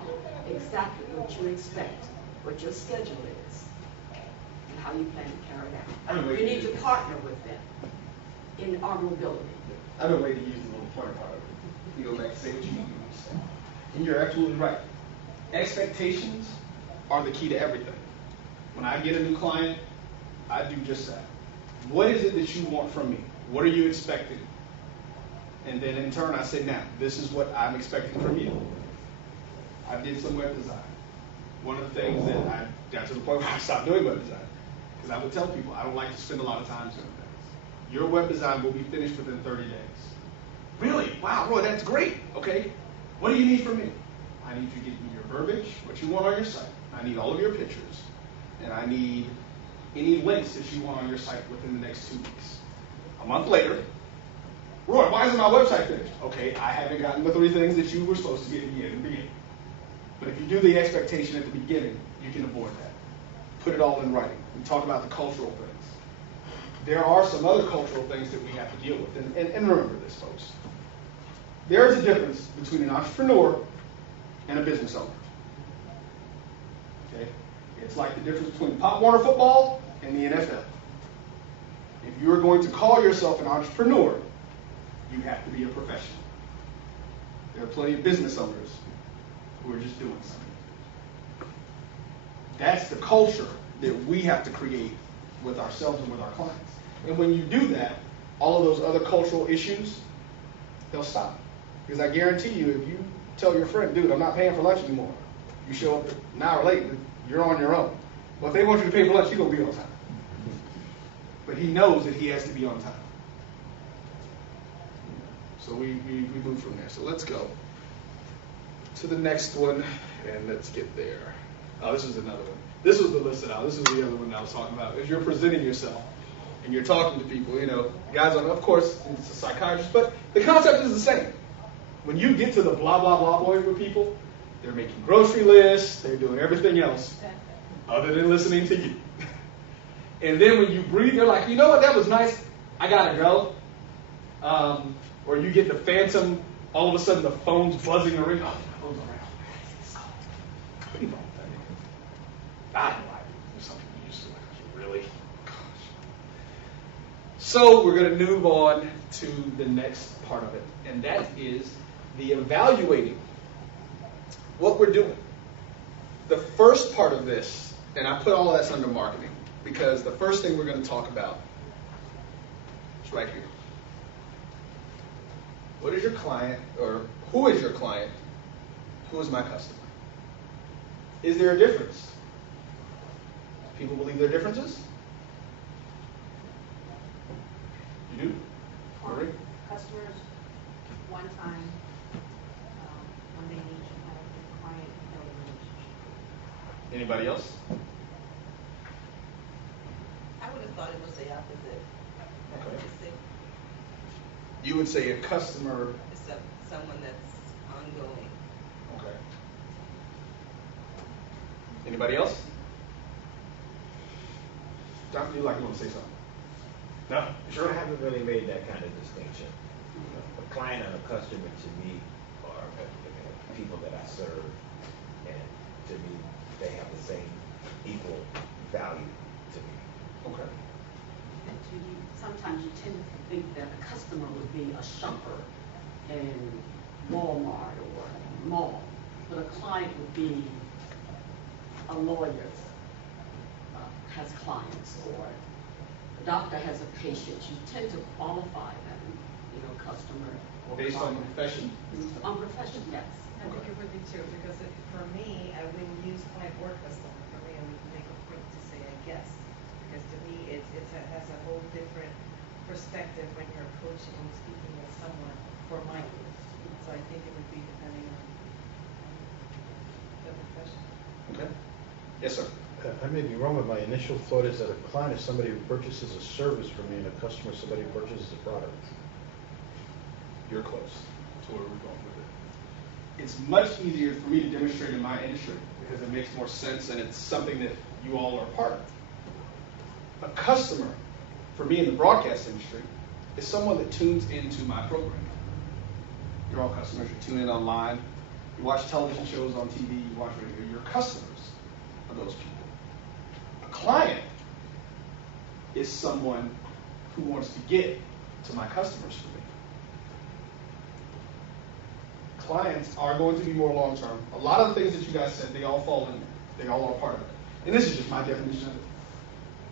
exactly what you expect, what your schedule is, and how you plan to carry it out. You need to partner with them in honorability. I've been waiting to use the little pointer part of it. You go back and say what you mean. And you're absolutely right. Expectations are the key to everything. When I get a new client, I do just that. What is it that you want from me? What are you expecting? And then in turn, I say, now, this is what I'm expecting from you. I did some web design. One of the things that I got to the point where I stopped doing web design, because I would tell people, I don't like to spend a lot of time doing things. Your web design will be finished within 30 days. Really? Wow, Roy, that's great. Okay, what do you need from me? I need you to give me your verbiage, what you want on your site. I need all of your pictures. And I need any links that you want on your site within the next 2 weeks. A month later, Roy, why isn't my website finished? Okay, I haven't gotten the 3 things that you were supposed to get me in the beginning. But if you do the expectation at the beginning, you can avoid that. Put it all in writing. We talk about the cultural things. There are some other cultural things that we have to deal with. And remember this, folks. There is a difference between an entrepreneur and a business owner. Okay? It's like the difference between Pop Warner football and the NFL. If you're going to call yourself an entrepreneur, you have to be a professional. There are plenty of business owners who are just doing something. That's the culture that we have to create with ourselves and with our clients. And when you do that, all of those other cultural issues, they'll stop. Because I guarantee you, if you tell your friend, dude, I'm not paying for lunch anymore, you show up an hour late, you're on your own. Well, if they want you to pay for lunch, you're going to be on time. But he knows that he has to be on time. So we move from there. So let's go to the next one, and let's get there. Oh, this is another one. This was the listed out. This is the other one that I was talking about. If you're presenting yourself and you're talking to people, guys, of course, it's a psychiatrist, but the concept is the same. When you get to the blah, blah, blah point with people, they're making grocery lists, they're doing everything else other than listening to you. And then when you breathe, they're like, you know what, that was nice, I gotta go. Or you get the phantom, all of a sudden the phone's buzzing around. Oh, my phone's around. What are you wrong with that? I don't like it. There's something you used to like. Really? Gosh. So we're going to move on to the next part of it, and that is the evaluating what we're doing. The first part of this, and I put all of that under marketing, because the first thing we're going to talk about is right here. What is your client, or who is your client? Who is my customer? Is there a difference? Do people believe there are differences? You do? Marie? Customers, one time, when they need you, have a client building relationship. Anybody else? I would have thought it was the opposite. Okay. Just say You would say a customer. it's someone that's ongoing. Okay. Anybody else? Dr. You like you want to say something? No? Sure. I haven't really made that kind of distinction. A client and a customer to me are people that I serve, and to me, they have the same equal value to me. Okay. And sometimes you tend to think that a customer would be a shopper in Walmart or a mall, but a client would be a lawyer has clients, or a doctor has a patient. You tend to qualify them, customer. Or Based on the profession? On profession, yes. I think it would be too, because for me, I wouldn't use client or customer. For me, I would make a point to say I guess, because to me, it has a whole different perspective when you're approaching and speaking with someone for my group. So I think it would be depending on the profession. Okay. Yes, sir. I may be wrong, but my initial thought is that a client is somebody who purchases a service from me, and a customer is somebody who purchases a product. You're close to where we're going with it. It's much easier for me to demonstrate in my industry because it makes more sense and it's something that you all are a part of. A customer, for me in the broadcast industry, is someone that tunes into my program. You're all customers. You tune in online. You watch television shows on TV. You watch radio. You're customers of those people. A client is someone who wants to get to my customers for me. Clients are going to be more long-term. A lot of the things that you guys said, they all fall in there. They all are part of it. And this is just my definition of it.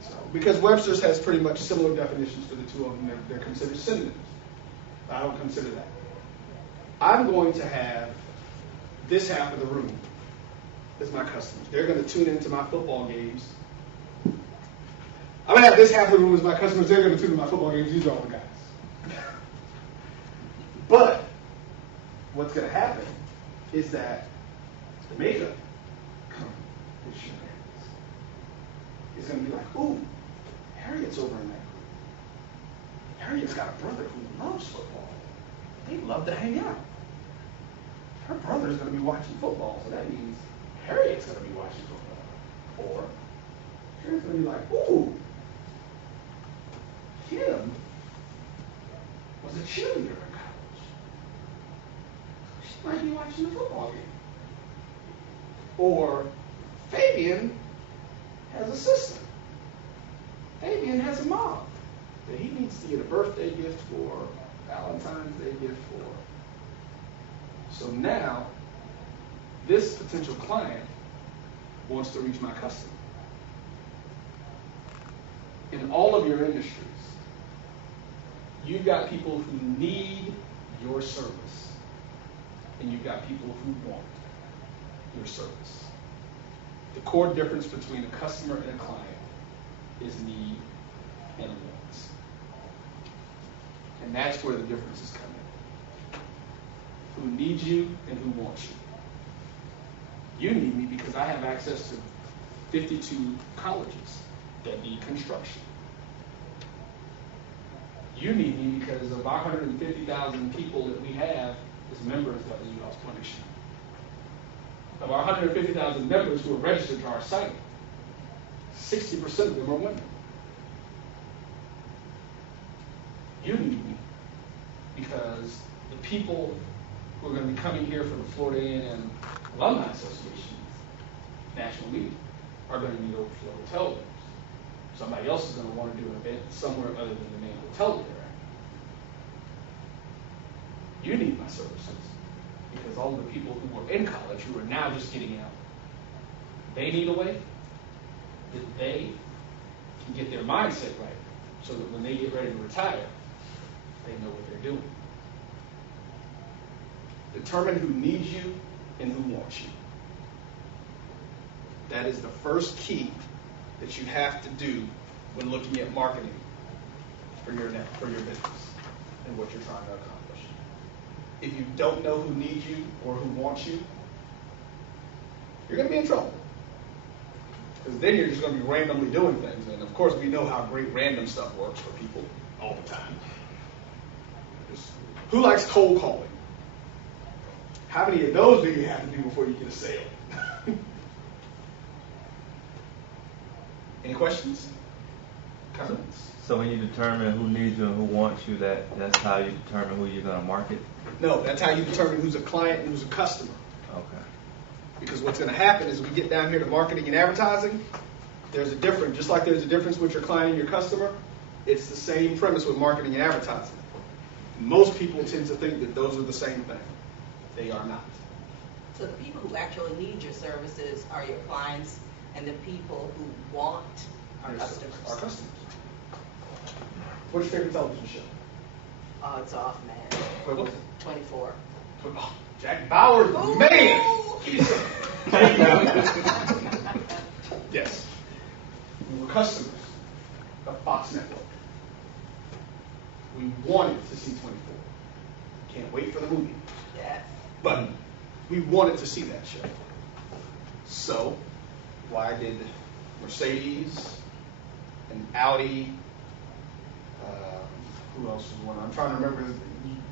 So, because Webster's has pretty much similar definitions for the two of them. They're considered synonyms. I don't consider that. I'm going to have this half of the room as my customers. They're going to tune into my football games. I'm going to have this half of the room as my customers. They're going to tune into my football games. These are all the guys. But what's going to happen is that the makeup company that she has is going to be like, ooh, Harriet's over in that group. Harriet's got a brother who loves football. They love to hang out. her brother's going to be watching football, so that means Harriet's going to be watching football. Or Harriet's going to be like, ooh, Kim was a cheerleader in college. She might be watching the football game. Or Fabian has a sister. Fabian has a mom that he needs to get a birthday gift for, Valentine's Day gift for. So now, this potential client wants to reach my customer. In all of your industries, you've got people who need your service, and you've got people who want your service. The core difference between a customer and a client is need and wants. And that's where the differences come in. Who needs you and who wants you. You need me because I have access to 52 colleges that need construction. You need me because of our 150,000 people that we have as members of the U.S. Clinician. Of our 150,000 members who are registered to our site, 60% of them are women. You need me because the people who are going to be coming here for the Florida A&M Alumni Association's national meeting are going to need overflow hotel rooms. Somebody else is going to want to do an event somewhere other than the main hotel that they're at. You need my services because all of the people who were in college who are now just getting out, they need a way that they can get their mindset right so that when they get ready to retire, they know what they're doing. Determine who needs you and who wants you. That is the first key that you have to do when looking at marketing for your business and what you're trying to accomplish. If you don't know who needs you or who wants you, you're going to be in trouble. Because then you're just going to be randomly doing things. And of course, we know how great random stuff works for people all the time. Who likes cold calling? How many of those do you have to do before you get a sale? Any questions? Comments? So when you determine who needs you and who wants you, that's how you determine who you're going to market? No, that's how you determine who's a client and who's a customer. Okay. Because what's going to happen is we get down here to marketing and advertising, there's a difference. Just like there's a difference with your client and your customer, it's the same premise with marketing and advertising. Most people tend to think that those are the same thing. They are not. So the people who actually need your services are your clients, and the people who want are customers. Our customers. What's your favorite television show? Oh, it's off, man. Wait, what? 24. Oh, Jack Bauer's the man. Yes. We were customers of Fox Network. We wanted to see 24. Can't wait for the movie. Yes. But we wanted to see that show. So, why did Mercedes and Audi, who else was one? I'm trying to remember. You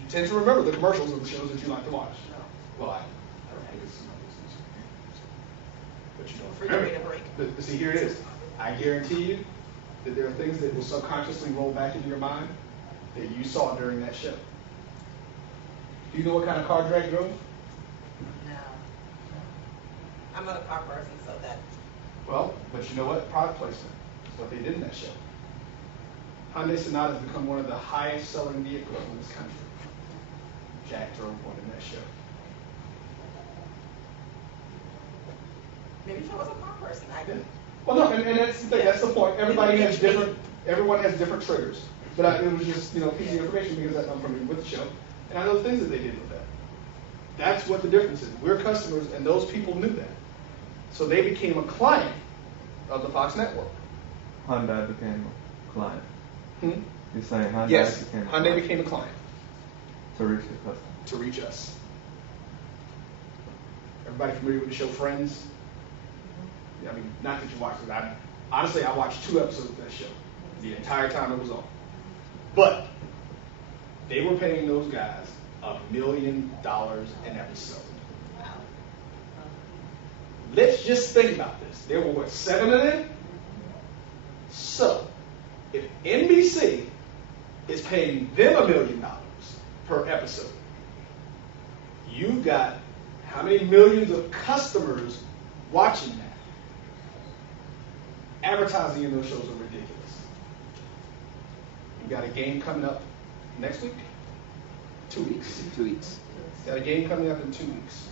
tend to remember the commercials of the shows that you like to watch. Well, I don't think it's some of these. But you don't Refrigerator break. But see, here it is. I guarantee you that there are things that will subconsciously roll back into your mind that you saw during that show. Do you know what kind of car Drake drove? No. I'm not a car person, so that. Well, but you know what? Product placement is what they did in that show. Hyundai Sonata has become one of the highest selling vehicles in this country. Jack drove one in that show. Maybe if I was a car person, I could. Well, no, and that's the thing. That's the point. Everybody has different. Everyone has different triggers. But it was just piece of information because I'm familiar with the show, and I know the things that they did with that. That's what the difference is. We're customers, and those people knew that, so they became a client of the Fox Network. Hyundai became a client. You're saying Hyundai Yes, became a Hyundai client became a client to reach the customer. to reach us. Everybody familiar with the show Friends? I mean, not that you watched it. Honestly, I watched 2 episodes of that show the entire time it was on. But they were paying those guys $1 million an episode. Let's just think about this. There were, what, 7 of them? So, if NBC is paying them $1 million per episode, you've got how many millions of customers watching that? Advertising in those shows are ridiculous. You got a game coming up next week? 2 weeks. 2 weeks. Got a game coming up in 2 weeks.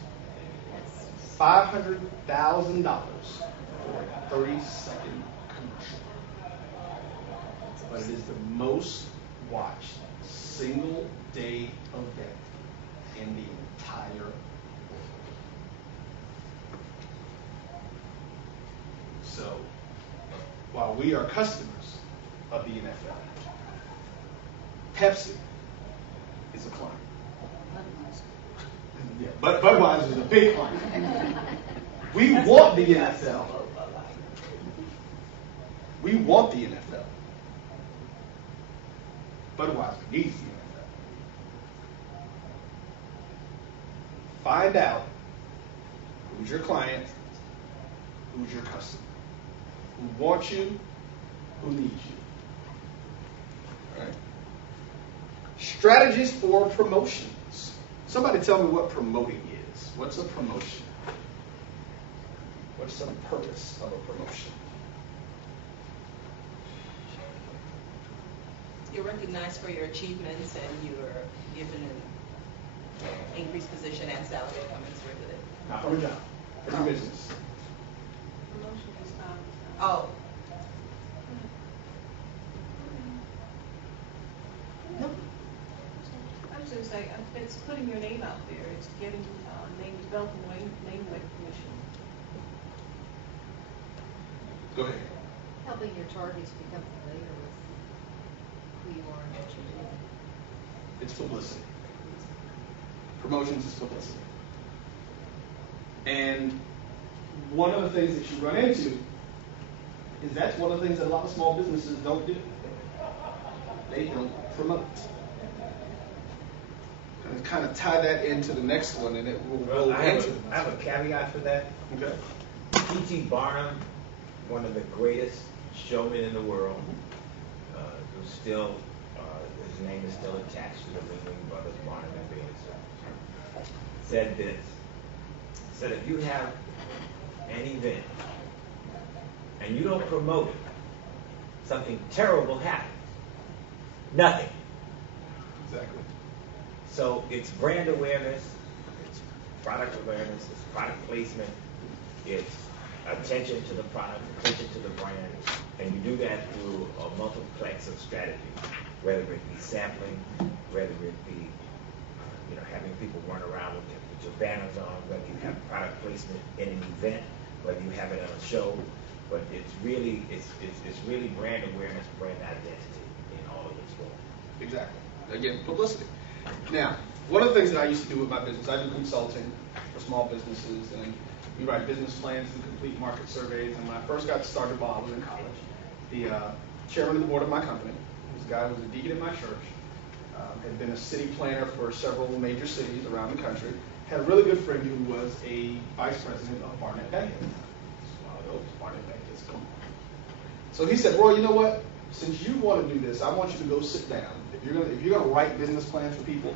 $500,000 for a 30-second commercial. But it is the most watched single day event in the entire world. So, while we are customers of the NFL, Pepsi is a client. Yeah, but Budweiser is a big client. We want the NFL. We want the NFL. Budweiser needs the NFL. Find out who's your client, who's your customer, who wants you, who needs you. All right. Strategies for promotions. Somebody tell me what promoting is. What's a promotion? What's the purpose of a promotion? You're recognized for your achievements and you're given an increased position and salary commensurate with it. Not for a job, for your business. Promotion is, Oh, I was going to say, it's putting your name out there. It's getting developing name recognition. Go ahead. Helping your targets become familiar with who you are and what you do. It's publicity. Promotions is publicity. And one of the things that you run into is that's one of the things that a lot of small businesses don't do. They don't promote. And kind of tie that into the next one, and it will Well, roll I into have a caveat for that. Okay. P.T. Barnum, one of the greatest showmen in the world, who's still, his name is still attached to the Ringling Brothers Barnum and Bailey, said this. Said if you have an event and you don't promote it, something terrible happens. Nothing. Exactly. So it's brand awareness, it's product awareness, it's product placement, it's attention to the product, attention to the brand, and you do that through a multiplex of strategies, whether it be sampling, whether it be having people run around with your banners on, whether you have product placement in an event, whether you have it on a show, but it's really brand awareness, brand identity in all of its forms. Exactly. Again, publicity. Now, one of the things that I used to do with my business, I do consulting for small businesses, and we write business plans and complete market surveys. And when I first got started while I was in college, the chairman of the board of my company, this guy was a deacon in my church, had been a city planner for several major cities around the country, had a really good friend who was a vice president of Barnett Bank. Barnett Bank is cool. So he said, Roy, you know what? Since you want to do this, I want you to go sit down. If you're gonna write business plans for people,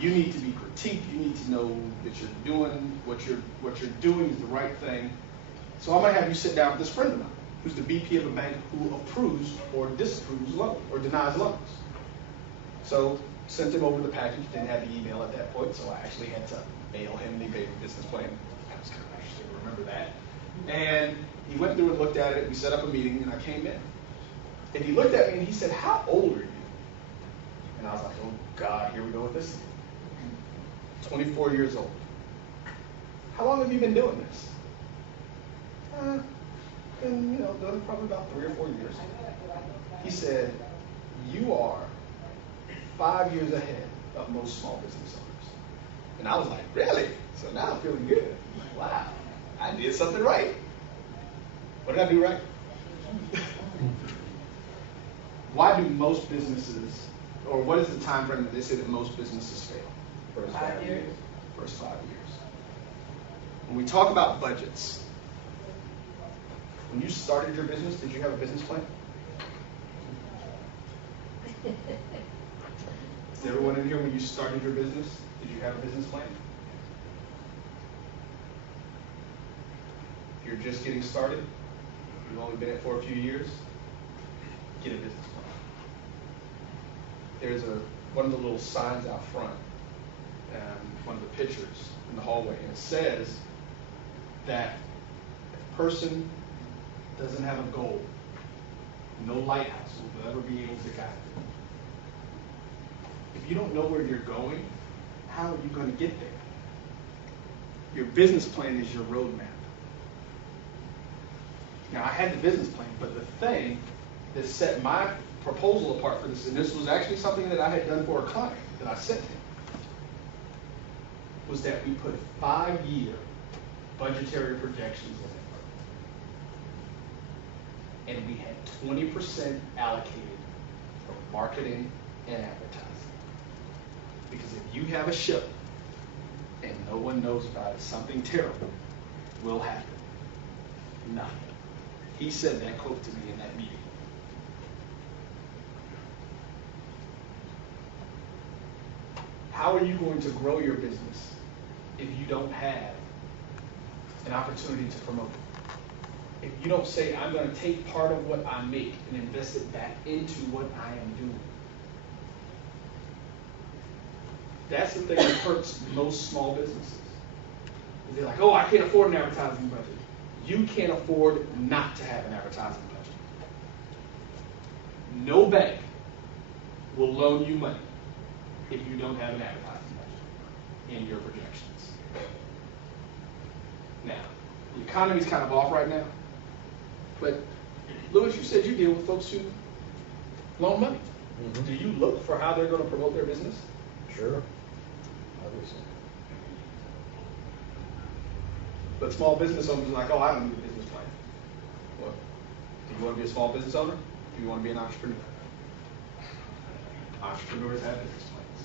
you need to be critiqued. You need to know that you're doing what you're doing is the right thing. So I'm gonna have you sit down with this friend of mine, who's the VP of a bank who approves or disapproves loans or denies loans. So sent him over the package. Didn't have the email at that point, so I actually had to mail him the paper business plan. I was kind of interested to remember that. And he went through and looked at it. We set up a meeting, and I came in. And he looked at me and he said, "How old are you?" And I was like, "Oh God, here we go with this." 24 years old. "How long have you been doing this?" Been, done probably about 3 or 4 years. He said, "You are 5 years ahead of most small business owners." And I was like, "Really?" So now I'm feeling good. I'm like, wow, I did something right. What did I do right? Why do most businesses, or what is the time frame that they say that most businesses fail? First 5 years. First 5 years. When we talk about budgets, When you started your business, did you have a business plan? Is everyone in here, when you started your business, did you have a business plan? If you're just getting started, you've only been in it for a few years, get a business plan. There's one of the little signs out front, one of the pictures in the hallway, and it says that if a person doesn't have a goal, no lighthouse will ever be able to guide them. If you don't know where you're going, how are you going to get there? Your business plan is your roadmap. Now, I had the business plan, but the thing that set my proposal apart for this, and this was actually something that I had done for a client that I sent him, was that we put 5-year budgetary projections in it. And we had 20% allocated for marketing and advertising. Because if you have a show and no one knows about it, something terrible will happen. Nothing. He said that quote to me in that meeting. How are you going to grow your business if you don't have an opportunity to promote it? If you don't say, I'm going to take part of what I make and invest it back into what I am doing. That's the thing that hurts most small businesses. They're like, oh, I can't afford an advertising budget. You can't afford not to have an advertising budget. No bank will loan you money if you don't have an advertising budget in your projections. Now, the economy's kind of off right now, but Louis, you said you deal with folks who loan money. Mm-hmm. Do you look for how they're going to promote their business? Sure. Obviously. But small business owners are like, oh, I don't need a business plan. Well, do you want to be a small business owner? Do you want to be an entrepreneur? Entrepreneurs have business plans.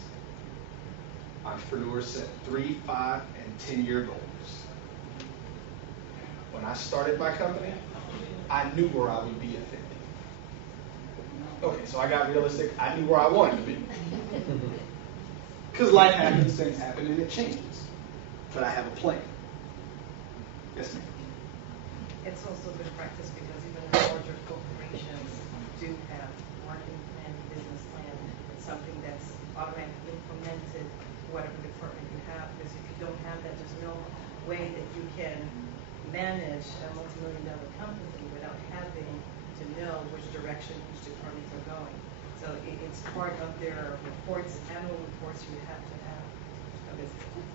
Entrepreneurs set 3, 5, and 10-year goals. When I started my company, I knew where I would be at 50. Okay, so I got realistic. I knew where I wanted to be. Because life happens, things happen, and it changes. But I have a plan. Yes, ma'am. It's also good practice because even larger corporations do have marketing plan, business plan. It's something that's automatically implemented, whatever department you have. Because if you don't have that, there's no way that you can manage a multi-million-dollar company without having to know which direction each departments are going. So it's part of their reports, annual reports. You have to have a business plan.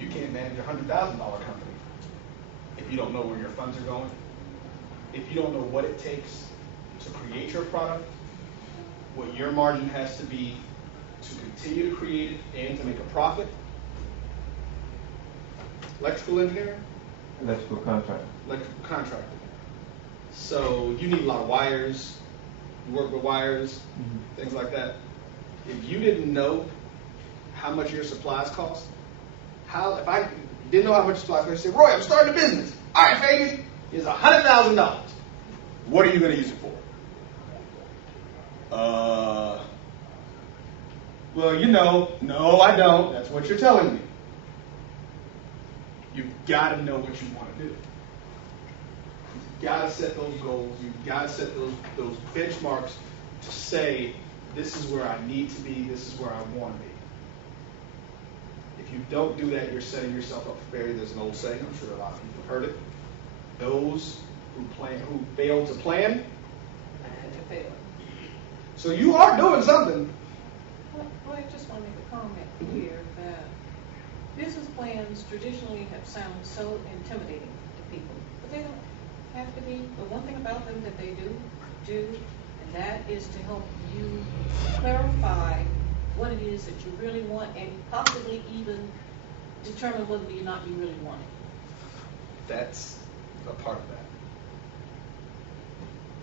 You can't manage a $100,000 company if you don't know where your funds are going, if you don't know what it takes to create your product, what your margin has to be to continue to create it and to make a profit. Electrical engineering? Electrical contractor. Electrical contractor. So you need a lot of wires, you work with wires, things like that. If you didn't know how much your supplies cost, if I didn't know how much supplies cost, I said, Roy, I'm starting a business. All right, Fabian, here's $100,000. What are you going to use it for? Well, no, I don't. That's what you're telling me. You've got to know what you want to do. You've got to set those goals. You've got to set those benchmarks to say, this is where I need to be, this is where I want to be. If you don't do that, you're setting yourself up for failure. There's an old saying, I'm sure a lot of people have heard it. Those who fail to plan, fail. So you are doing something. Well, I just want to make a comment here that business plans traditionally have sounded so intimidating to people, but they don't have to be. The one thing about them that they do, and that is to help you clarify what it is that you really want and possibly even determine whether or not you really want it. That's a part of that.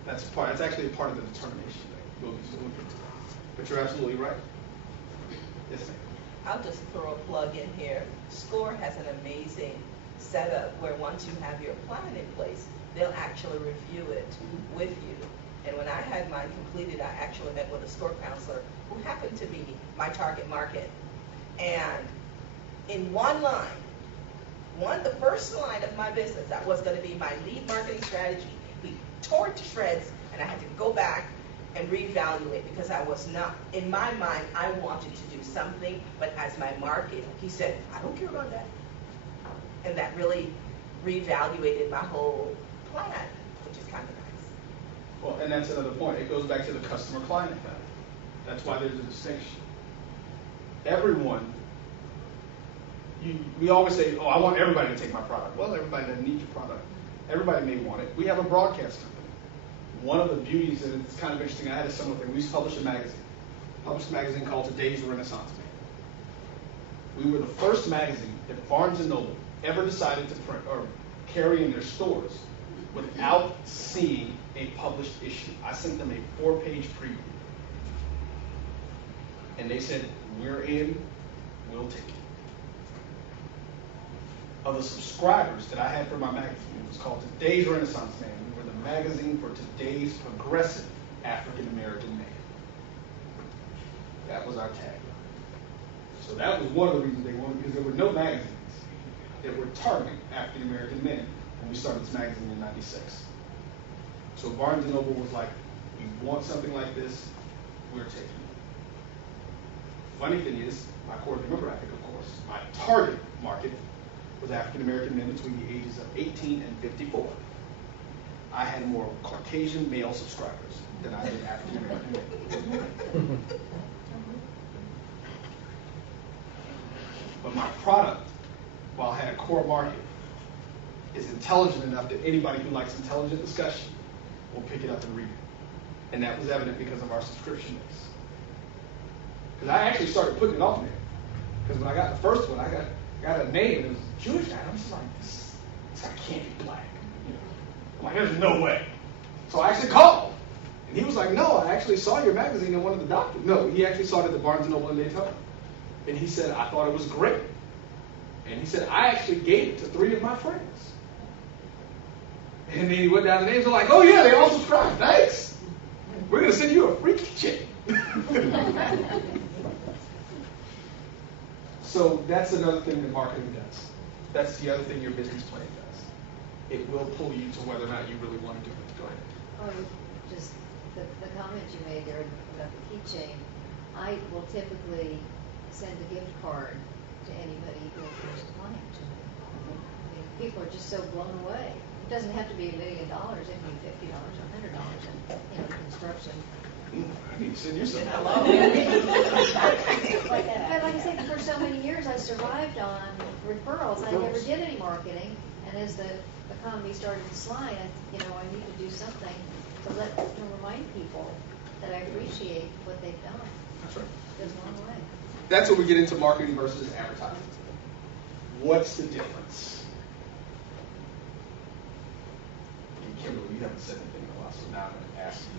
That's actually a part of the determination thing. We'll get to that. But you're absolutely right. Yes, ma'am. I'll just throw a plug in here. SCORE has an amazing setup where once you have your plan in place, they'll actually review it with you. And when I had mine completed, I actually met with a store counselor who happened to be my target market. And in one line, the first line of my business, that was going to be my lead marketing strategy, we tore it to shreds, and I had to go back and reevaluate because I was not, in my mind, I wanted to do something, but as my market, he said, I don't care about that. And that really reevaluated my whole plan, which is kind of nice. Well, and that's another point. It goes back to the customer-client effect. That's why there's a distinction. Everyone, we always say, oh, I want everybody to take my product. Well, everybody doesn't need your product. Everybody may want it. We have a broadcast company. One of the beauties, and it's kind of interesting, I had a similar thing. We used to publish a magazine. Published a magazine called Today's Renaissance Man. We were the first magazine that Barnes & Noble ever decided to print or carry in their stores without seeing a published issue. I sent them a 4-page preview. And they said, we're in, we'll take it. Of the subscribers that I had for my magazine, it was called Today's Renaissance Man. We were the magazine for today's progressive African American man. That was our tag. So that was one of the reasons they wanted, because there were no magazines that were targeting African American men when we started this magazine in '96. So Barnes & Noble was like, we want something like this, we're taking it. Funny thing is, my core demographic, of course, my target market was African American men between the ages of 18 and 54. I had more Caucasian male subscribers than I did African American men. But my product, while I had a core market, is intelligent enough that anybody who likes intelligent discussion will pick it up and read it. And that was evident because of our subscription base. Because I actually started putting it on there. Because when I got the first one, I got a name and it was a Jewish guy. I'm just like, this guy can't be black. You know? I'm like, there's no way. So I actually called. And he was like, no, I actually saw your magazine in one of the doctors. No, he actually saw it at the Barnes & Noble in Daytona. And he said, I thought it was great. And he said, I actually gave it to 3 of my friends. And then he went down the names. I'm like, oh yeah, they all subscribed. Thanks. We're going to send you a freaky chick. So that's another thing that marketing does. That's the other thing your business plan does. It will pull you to whether or not you really want to do it. Go ahead. Oh, just the comment you made there about the keychain. I will typically send a gift card to anybody who offers a client to me. I mean, people are just so blown away. It doesn't have to be $1 million. It can be $50 or $100 in construction. I need to send you something. But like I said, for so many years I survived on referrals. I never did any marketing, and as the economy started to slide, I need to do something to remind people that I appreciate what they've done. That's right. It goes a long way. That's when we get into marketing versus advertising. What's the difference? And Kimberly, you haven't said anything in a while, so now I'm going to ask you.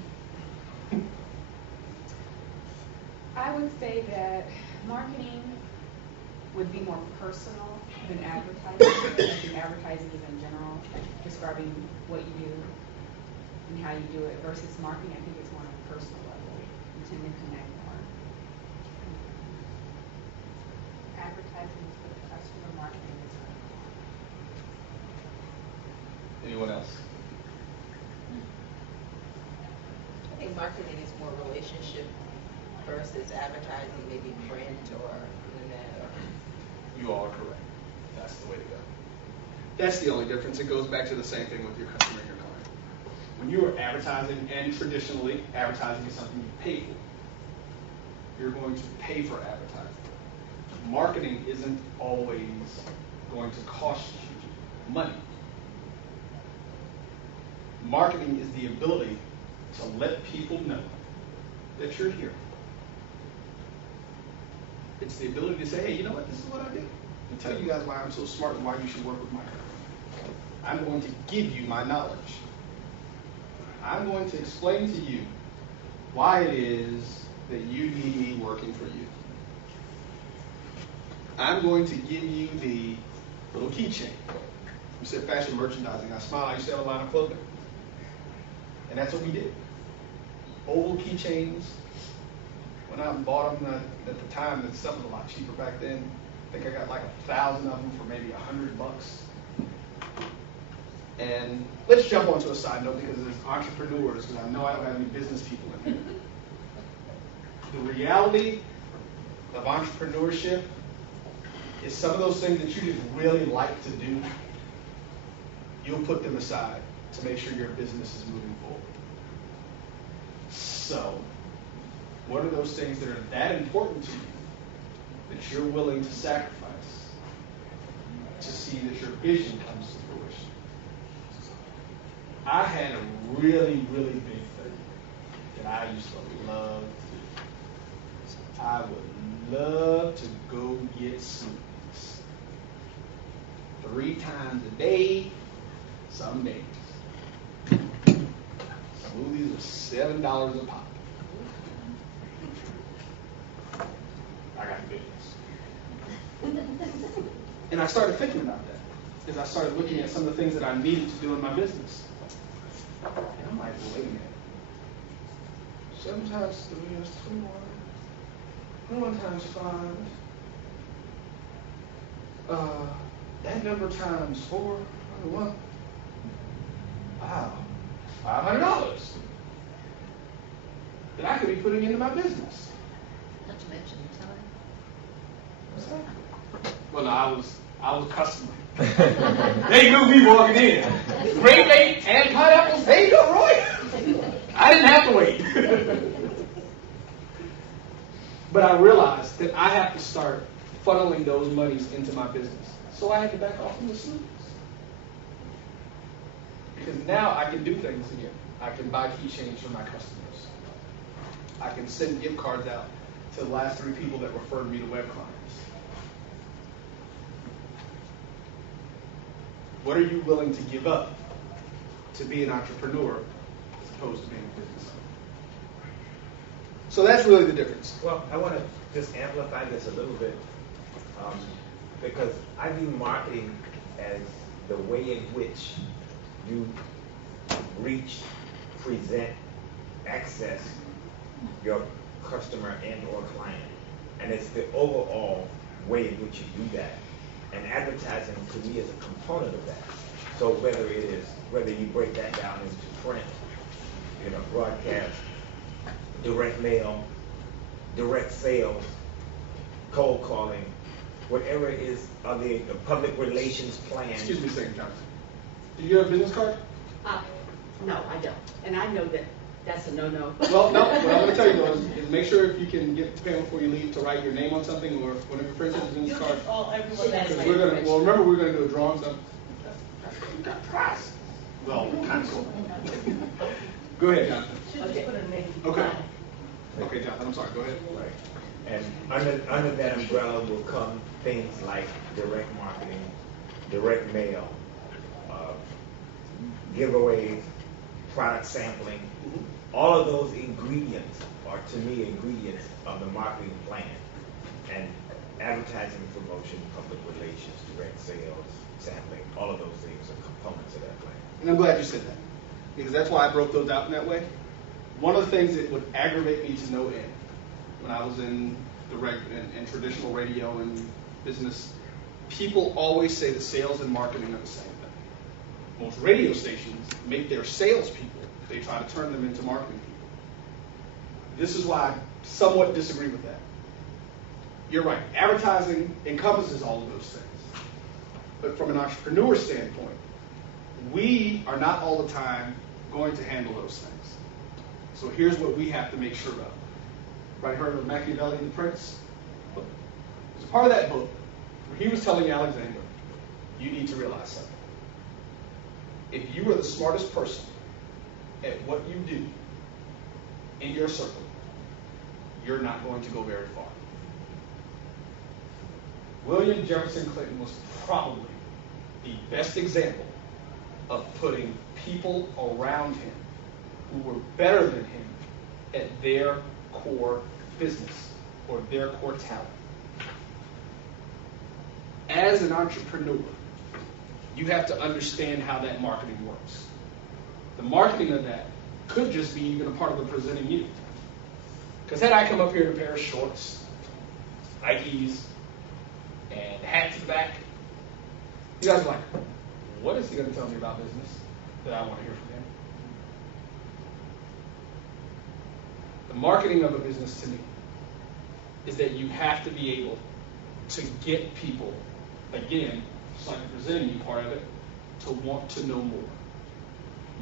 I would say that marketing would be more personal than advertising. I think advertising is in general describing what you do and how you do it versus marketing. I think it's more on a personal level. You tend to connect more. Advertising is for the customer, marketing is for the client. Anyone else? I think marketing is more relationship versus advertising, maybe print or internet. You all are correct. That's the way to go. That's the only difference. It goes back to the same thing with your customer and your client. When you are advertising, and traditionally advertising is something you pay for, you're going to pay for advertising. Marketing isn't always going to cost you money. Marketing is the ability to let people know that you're here. It's the ability to say, hey, you know what, this is what I do. And tell you guys why I'm so smart and why you should work with my company. I'm going to give you my knowledge. I'm going to explain to you why it is that you need me working for you. I'm going to give you the little keychain You said fashion merchandising. I smiled. I used to have a line of clothing. And that's what we did. Oval keychains. Went out and bought them. At the time, the stuff was a lot cheaper back then. I think I got like 1,000 of them for maybe $100. And let's jump onto a side note because as entrepreneurs, because I know I don't have any business people in here. The reality of entrepreneurship is some of those things that you just really like to do, you'll put them aside to make sure your business is moving forward. So, what are those things that are that important to you that you're willing to sacrifice to see that your vision comes to fruition? I had a really, really big thing that I used to love to do. I would love to go get smoothies 3 times a day, some days. Smoothies are $7 a pop. I got business. And I started thinking about that as I started looking at some of the things that I needed to do in my business. And I'm like, wait a minute. 7 times 3 is 21. 21 times 5. That number times 4. Wow. $500 that I could be putting into my business. Not to mention the time. Well, no, I was customer. They knew me walking in. Great bait and pineapples. There you go, Roy. I didn't have to wait. But I realized that I have to start funneling those monies into my business. So I had to back off from the smoothies. Because now I can do things again. I can buy keychains for my customers. I can send gift cards out to the last 3 people that referred me to web clients. What are you willing to give up to be an entrepreneur as opposed to being a business owner? So that's really the difference. Well, I want to just amplify this a little bit because I view marketing as the way in which you reach, present, access your customer and or client. And it's the overall way in which you do that. And advertising to me is a component of that. So whether you break that down into print, broadcast, direct mail, direct sales, cold calling, whatever it is of the public relations plan. Excuse me a second, Johnson. Do you have a business card? No, I don't. And I know that that's a no-no. Well, no. What I'm going to tell you though is make sure if you can get the pen before you leave to write your name on something or one of your friends has a business card. Because remember we're going to do a drawing. So you got prize. Well, kind of cool. Go ahead, Jonathan. Okay. Okay, Jonathan. I'm sorry. Go ahead. Right. And under that umbrella will come things like direct marketing, direct mail, giveaways, product sampling. All of those ingredients are, to me, ingredients of the marketing plan. And advertising, promotion, public relations, direct sales, sampling, all of those things are components of that plan. And I'm glad you said that, because that's why I broke those out in that way. One of the things that would aggravate me to no end when I was in in traditional radio and business, people always say that sales and marketing are the same thing. Most radio stations make their salespeople, they try to turn them into marketing people. This is why I somewhat disagree with that. You're right, advertising encompasses all of those things. But from an entrepreneur standpoint, we are not all the time going to handle those things. So here's what we have to make sure of. Right, heard of Machiavelli and the Prince? As part of that book, where he was telling Alexander, you need to realize something. If you are the smartest person at what you do in your circle, you're not going to go very far. William Jefferson Clinton was probably the best example of putting people around him who were better than him at their core business or their core talent. As an entrepreneur, you have to understand how that marketing works. The marketing of that could just be even a part of the presenting you. Because had I come up here in a pair of shorts, Nikes, and a hat to the back, you guys are like, what is he going to tell me about business that I want to hear from him? The marketing of a business to me is that you have to be able to get people, again, just like the presenting you part of it, to want to know more.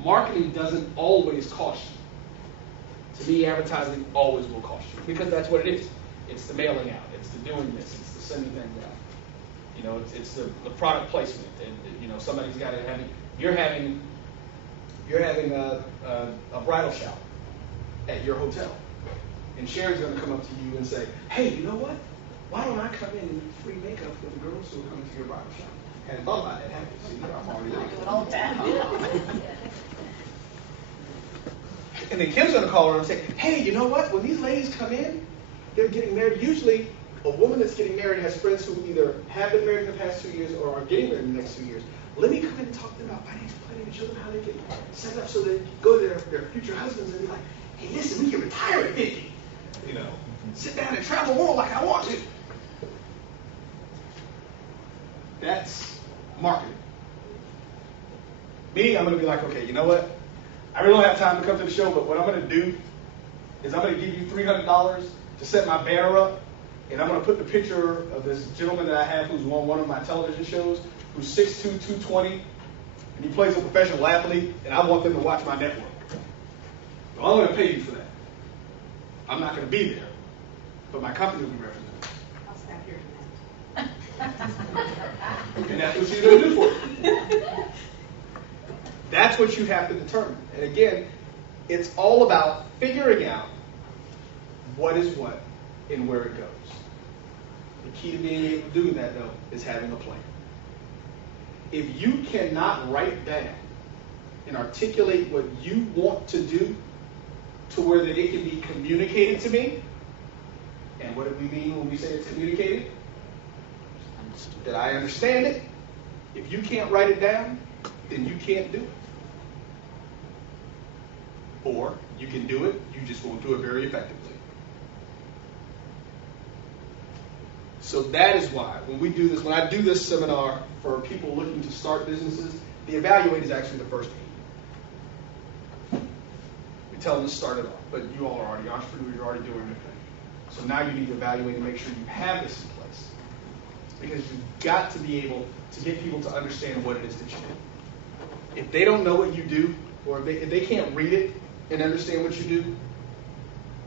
Marketing doesn't always cost you. To me, advertising always will cost you because that's what it is. It's the mailing out. It's the doing this. It's the sending things out. You know, it's the product placement. And, you know, somebody's got to have it. You're having a bridal shower at your hotel, and Sharon's going to come up to you and say, "Hey, you know what? Why don't I come in and free makeup for the girls who are coming to your bridal shower?" Hadn't thought about that, have you? See, I'm already Do it all the time. And then Kim's going to call her and say, "Hey, you know what? When these ladies come in, they're getting married. Usually, a woman that's getting married has friends who either have been married in the past 2 years or are getting married in the next 2 years. Let me come in and talk to them about financial planning and show them how they can set up so they can go to their future husbands and be like, hey, listen, we can retire at 50. You know, sit down and travel more like I want to." That's marketing. Me, I'm going to be like, okay, you know what? I really don't have time to come to the show, but what I'm going to do is I'm going to give you $300 to set my banner up, and I'm going to put the picture of this gentleman that I have who's won one of my television shows, who's 6'2", 220, and he plays a professional athlete, and I want them to watch my network. Well, I'm going to pay you for that. I'm not going to be there, but my company will be represented. I'll stop here tonight. And that's what she's going to do for you. That's what you have to determine. And again, it's all about figuring out what is what and where it goes. The key to being able to do that, though, is having a plan. If you cannot write down and articulate what you want to do to where that it can be communicated to me, and what do we mean when we say it's communicated? That I understand it. If you can't write it down, then you can't do it. Or you can do it, you just won't do it very effectively. So that is why when I do this seminar for people looking to start businesses, the evaluate is actually the first meeting. We tell them to start it off, but you all are already entrepreneurs, you're already doing your thing. So now you need to evaluate and make sure you have this in place. Because you've got to be able to get people to understand what it is that you do. If they don't know what you do, or if they can't read it and understand what you do,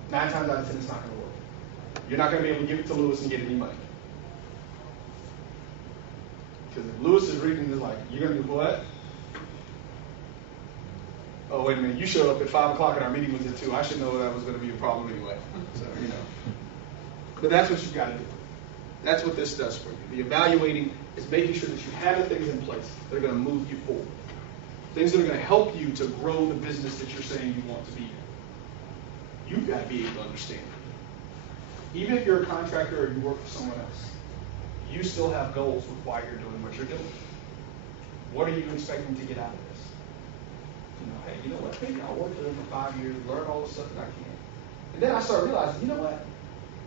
9 times out of 10 it's not going to work. You're not going to be able to give it to Lewis and get any money. Because if Lewis is reading this like, you're going to do what? Oh, wait a minute, you showed up at 5 o'clock and our meeting was at 2. I should know that was going to be a problem anyway. So, you know. But that's what you've got to do. That's what this does for you. The evaluating is making sure that you have the things in place that are going to move you forward. Things that are going to help you to grow the business that you're saying you want to be in. You've got to be able to understand it. Even if you're a contractor or you work for someone else, you still have goals with why you're doing what you're doing. What are you expecting to get out of this? You know, hey, you know what? Maybe I'll work for them for 5 years, learn all the stuff that I can. And then I start realizing, you know what?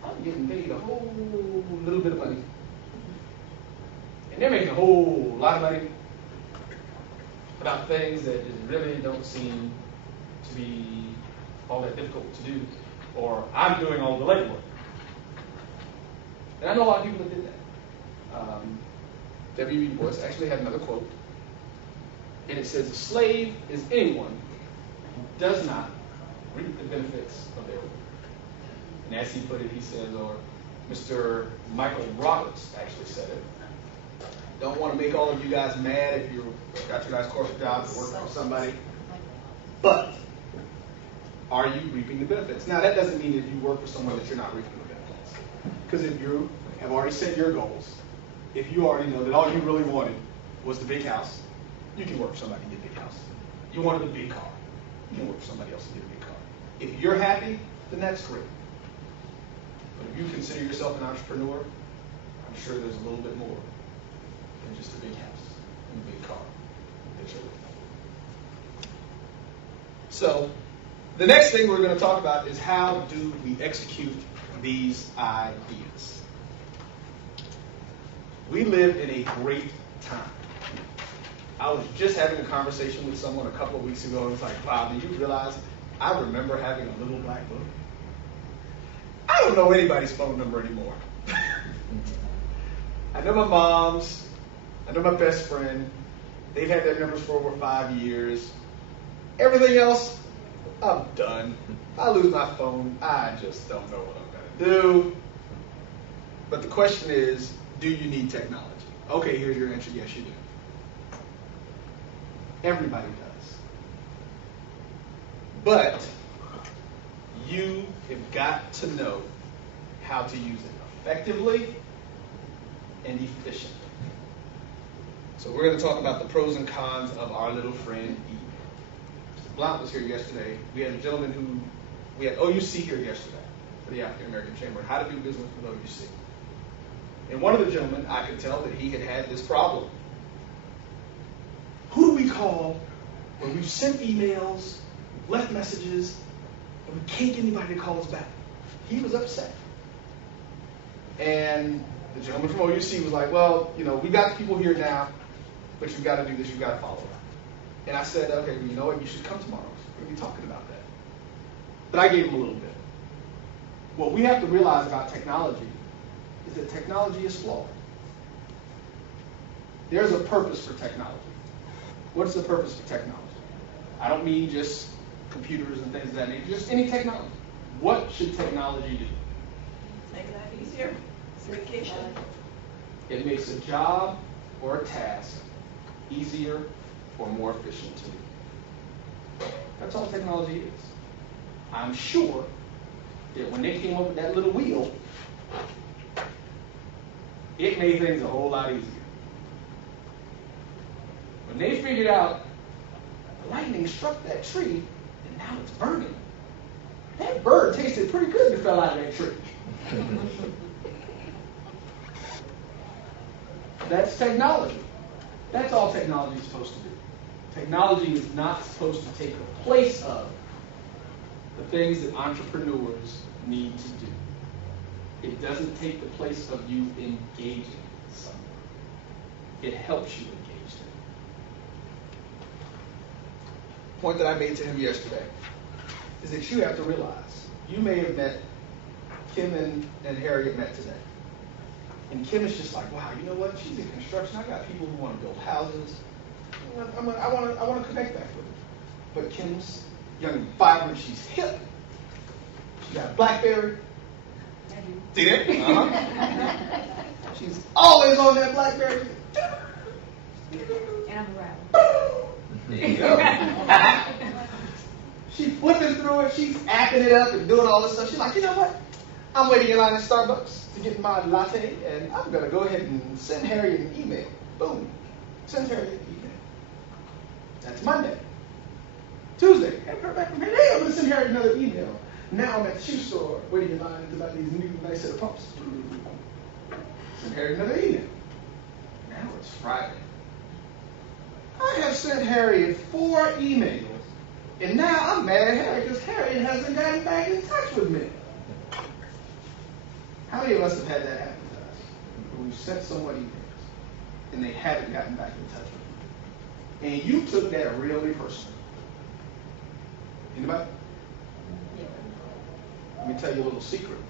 I'm getting paid a whole little bit of money. And they're making a whole lot of money about things that really don't seem to be all that difficult to do, or I'm doing all the legwork. And I know a lot of people that did that. W.B. Du Bois actually had another quote, and it says, "A slave is anyone who does not reap the benefits of their work." And as he put it, he says, or Mr. Michael Roberts actually said it, don't want to make all of you guys mad if you've got your nice corporate job and working for somebody, but are you reaping the benefits? Now, that doesn't mean if you work for someone that you're not reaping the benefits. Because if you have already set your goals, if you already know that all you really wanted was the big house, you can work for somebody and get a big house. You wanted a big car, you can work for somebody else and get a big car. If you're happy, then that's great. But if you consider yourself an entrepreneur, I'm sure there's a little bit more than just a big house the big car that you're with. So the next thing we're going to talk about is how do we execute these ideas. We live in a great time. I was just having a conversation with someone a couple of weeks ago, and it's like, wow, do you realize I remember having a little black book? I don't know anybody's phone number anymore. I know my mom's, I know my best friend. They've had their numbers for over 5 years. Everything else, I'm done. If I lose my phone, I just don't know what I'm going to do. But the question is, do you need technology? Okay, here's your answer. Yes, you do. Everybody does. But you have got to know how to use it effectively and efficiently. So we're going to talk about the pros and cons of our little friend email. Mr. Blount was here yesterday. We had a gentleman we had OUC here yesterday for the African American Chamber, how to do business with OUC. And one of the gentlemen, I could tell that he had this problem. Who do we call when we've sent emails, left messages, and we can't get anybody to call us back? He was upset. And the gentleman from OUC was like, well, we got people here now, but you've got to do this, you've got to follow up. And I said, okay, well, you know what, you should come tomorrow. We're going to be talking about that. But I gave him a little bit. What we have to realize about technology is that technology is flawed. There's a purpose for technology. What's the purpose for technology? I don't mean just computers and things of that nature, just any technology. What should technology do? Make life easier. Communication. It makes a job or a task easier or more efficient to do. That's all technology is. I'm sure that when they came up with that little wheel, it made things a whole lot easier. When they figured out lightning struck that tree and now it's burning, that bird tasted pretty good that fell out of that tree. That's technology. That's all technology is supposed to do. Technology is not supposed to take the place of the things that entrepreneurs need to do. It doesn't take the place of you engaging someone. It helps you engage them. The point that I made to him yesterday is that you have to realize, you may have met, Kim and Harriet met today. And Kim is just like, wow, you know what? She's in construction. I got people who want to build houses. I want to connect back with her. But Kim's young and vibrant. She's hip. She got a BlackBerry. See that? Uh-huh. She's always on that BlackBerry. And I'm around. There you go. She's flipping through it. She's acting it up and doing all this stuff. She's like, you know what? I'm waiting in line at Starbucks to get my latte, and I'm going to go ahead and send Harriet an email. Boom. Send Harriet an email. That's Monday. Tuesday, haven't heard back from Harriet. Hey, I'm going to send Harriet another email. Now I'm at the shoe store waiting in line to buy these new nice set of pumps. Send Harriet another email. Now it's Friday. I have sent Harriet 4 emails, and now I'm mad at Harriet because Harriet hasn't gotten back in touch with me. How many of us have had that happen to us? When we've sent someone emails and they haven't gotten back in touch with you. And you took that really personally. Anybody? Let me tell you a little secret.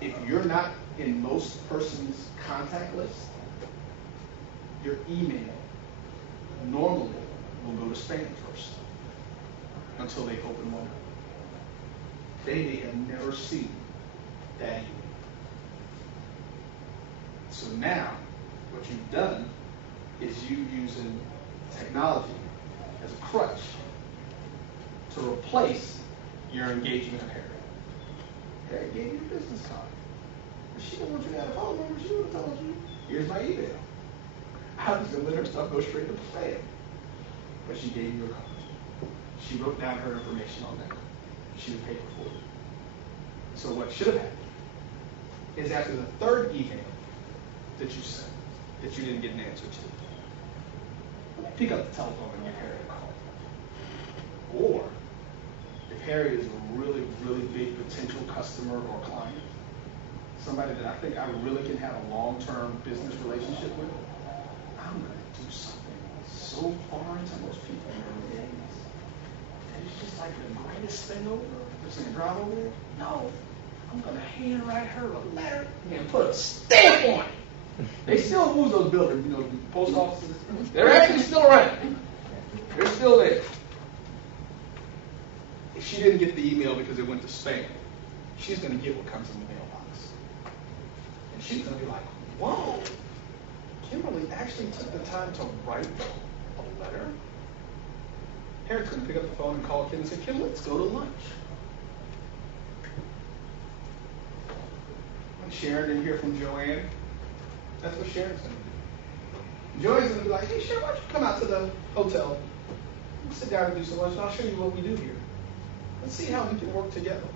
If you're not in most person's contact list, your email normally will go to spam first until they open one up. They may have never seen that email. So now, what you've done is you using technology as a crutch to replace your engagement with Harriet. Harriet gave you a business card. But she didn't want you to have a phone number. She would have told you, here's my email. I was going to let her stuff go straight to spam. But she gave you a card. She wrote down her information on that card. She would pay for it. So what should have happened is after the 3rd email that you sent, that you didn't get an answer to, pick up the telephone and give Harry a call. Or, if Harry is a really, really big potential customer or client, somebody that I think I really can have a long-term business relationship with, I'm going to do something so foreign to most people in their days that it's just like the greatest thing over. Just going to drive over there? No. I'm going to handwrite her a letter and put a stamp on it. They still use those buildings, you know, the post offices. They're actually still around. They're still there. If she didn't get the email because it went to spam, she's going to get what comes in the mailbox. And she's going to be like, whoa, Kimberly actually took the time to write a letter. Harriet's going to pick up the phone and call Kim and say, Kim, let's go to lunch. When Sharon didn't hear from Joanne, that's what Sharon's going to do. Joanne's going to be like, hey, Sharon, why don't you come out to the hotel? We'll sit down and do some lunch, and I'll show you what we do here. Let's see how we can work together.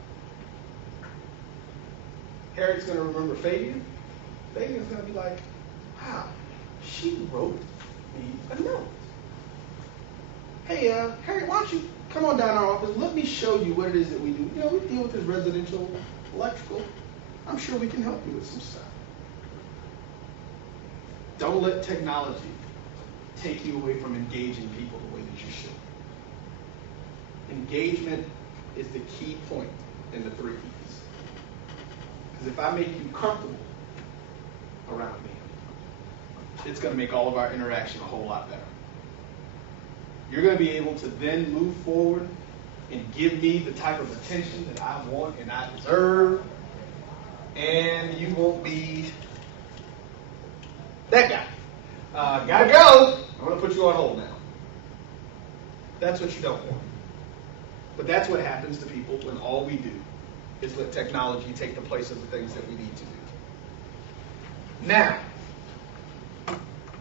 Harriet's going to remember Fabian. Fabian's going to be like, wow, she wrote me a note. Hey, Harriet, why don't you come on down to our office? Let me show you what it is that we do. You know, we deal with this residential electrical. I'm sure we can help you with some stuff. Don't let technology take you away from engaging people the way that you should. Engagement is the key point in the 3 E's. Because if I make you comfortable around me, it's going to make all of our interaction a whole lot better. You're going to be able to then move forward and give me the type of attention that I want and I deserve, and you won't be that guy. Gotta go. I'm going to put you on hold now. That's what you don't want. But that's what happens to people when all we do is let technology take the place of the things that we need to do. Now,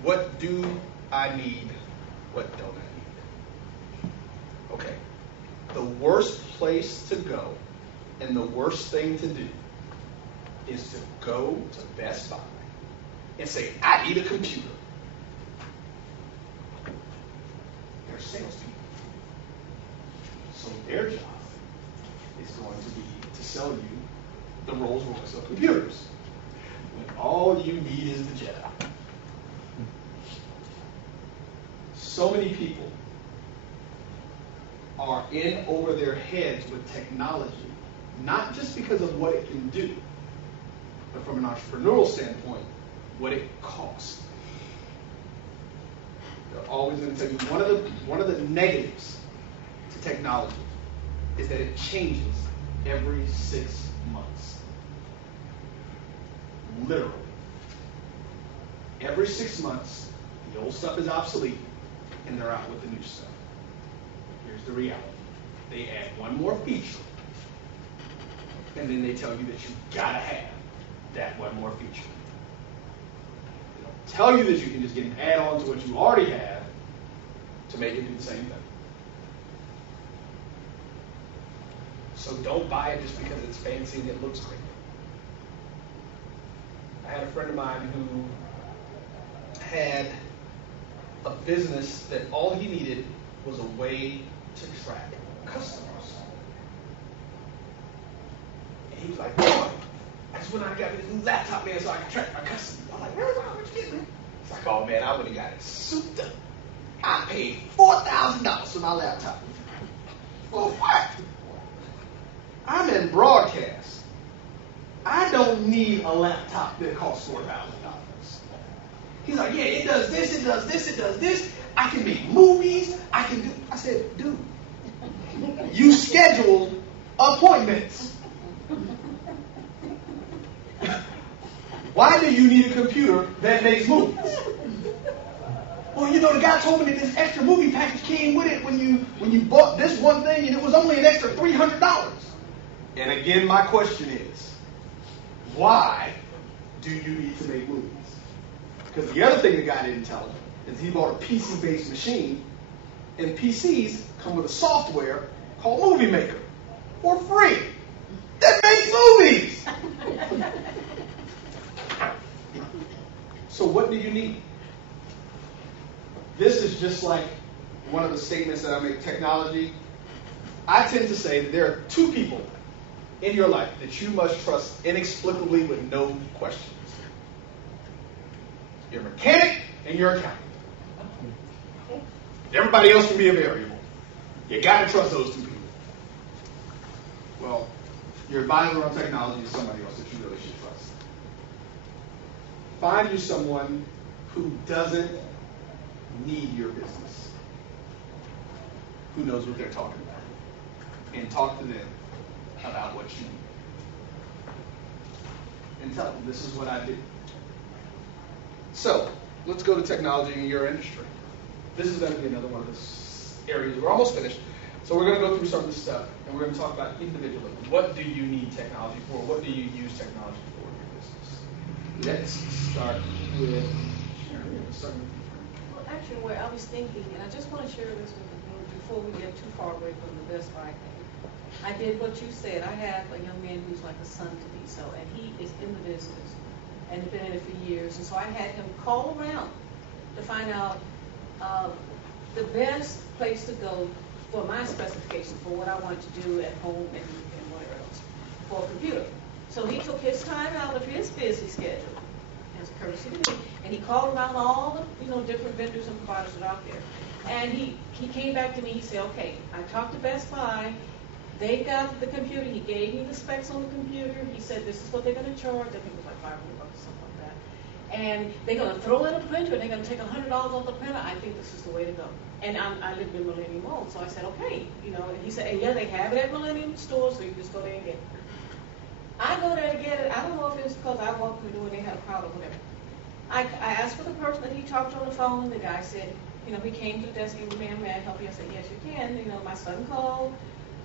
what do I need? What don't I need? Okay. The worst place to go and the worst thing to do is to go to Best Buy and say, I need a computer. They're salespeople. So their job is going to be to sell you the Rolls Royce of computers, when all you need is the Jedi. So many people are in over their heads with technology, not just because of what it can do, but from an entrepreneurial standpoint, what it costs. They're always going to tell you one of the negatives to technology is that it changes every 6 months. Literally. Every 6 months, the old stuff is obsolete, and they're out with the new stuff. Here's the reality. They add one more feature, and then they tell you that you gotta have that one more feature. They don't tell you that you can just get an add-on to what you already have to make it do the same thing. So don't buy it just because it's fancy and it looks great. I had a friend of mine who had a business that all he needed was a way to track customers. And he was like, boy, that's when I got this new laptop, man, so I can track my customers. I'm like, where's what you getting, man? He's like, oh man, I would have got it souped up. I paid $4,000 for my laptop. For what? I'm in broadcast. I don't need a laptop that costs $4,000. He's like, yeah, it does this, it does this, it does this. I can make movies. I can do. I said, dude, you scheduled appointments. Why do you need a computer that makes movies? Well, you know, the guy told me that this extra movie package came with it when you bought this one thing, and it was only an extra $300. And again, my question is, why do you need to make movies? Because the other thing the guy didn't tell him is he bought a PC-based machine, and PCs come with a software called Movie Maker for free that makes movies. So what do you need? This is just like one of the statements that I make, technology. I tend to say that there are two people in your life that you must trust inexplicably with no questions. Your mechanic and your accountant. Everybody else can be a variable. You got to trust those two people. Well, your advisor on technology is somebody else that you really should trust. Find you someone who doesn't need your business, who knows what they're talking about, and talk to them about what you need. And tell them, this is what I do. So, let's go to technology in your industry. This is going to be another one of the areas. We're almost finished. So we're going to go through some of this stuff, and we're going to talk about individually. What do you need technology for? What do you use technology for in your business? Let's start with Sharon. Let's start with you. Well, actually, what I was thinking, and I just want to share this with the group before we get too far away from the Best Buy thing. I did what you said. I have a young man who's like a son to me, so, and he is in the business and been in it for years, and so I had him call around to find out the best place to go for my specifications for what I want to do at home and whatever else for a computer. So he took his time out of his busy schedule, as a courtesy to me, and he called around all the different vendors and providers that are out there. And he came back to me. He said, "Okay, I talked to Best Buy. They got the computer. He gave me the specs on the computer. He said this is what they're going to charge. I think it was like $500 or something like that. And they're going to throw in a printer. And they're going to take $100 off the printer. I think this is the way to go." And I lived in Millennium Mall, so I said, "Okay, And he said, "And yeah, they have it at Millennium Store, so you just go there and get it." I go there to get it. I don't know if it was because I walked through the door and they had a crowd or whatever. I asked for the person that he talked to on the phone. The guy said, he came to the desk and said, "Ma'am, may I help you?" I said, "Yes, you can. My son called,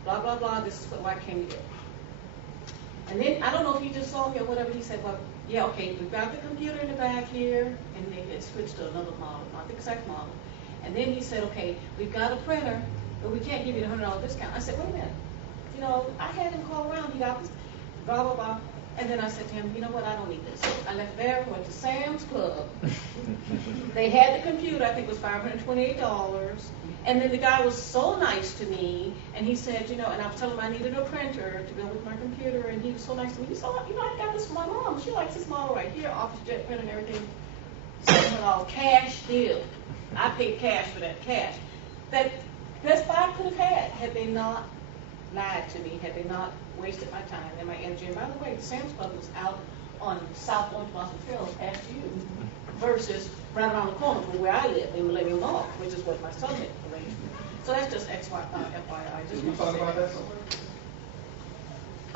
blah, blah, blah. This is what I came to get." And then, I don't know if he just saw me or whatever. He said, "Well, yeah, okay, we've got the computer in the back here." And they had switched to another model, not the exact model. And then he said, "Okay, we've got a printer, but we can't give you the $100 discount." I said, "Wait a minute. I had him call around. He got this, blah, blah, blah." And then I said to him, "You know what? I don't need this." I left there, went to Sam's Club. They had the computer. I think it was $528. And then the guy was so nice to me, and he said, and I was telling him I needed a printer to go with my computer, and he was so nice to me. He said, "I got this for my mom. She likes this model right here, office jet printer and everything. $700 cash deal." I paid cash for that cash. That Best Buy could have had they not lied to me, had they not wasted my time and my energy. And by the way, the Sam's Club was out on South Orange Blossom Trail past you, versus right around the corner from where I live in Millennium Mall, which is what my son had arranged. So that's just FYI. Did we talk about that somewhere?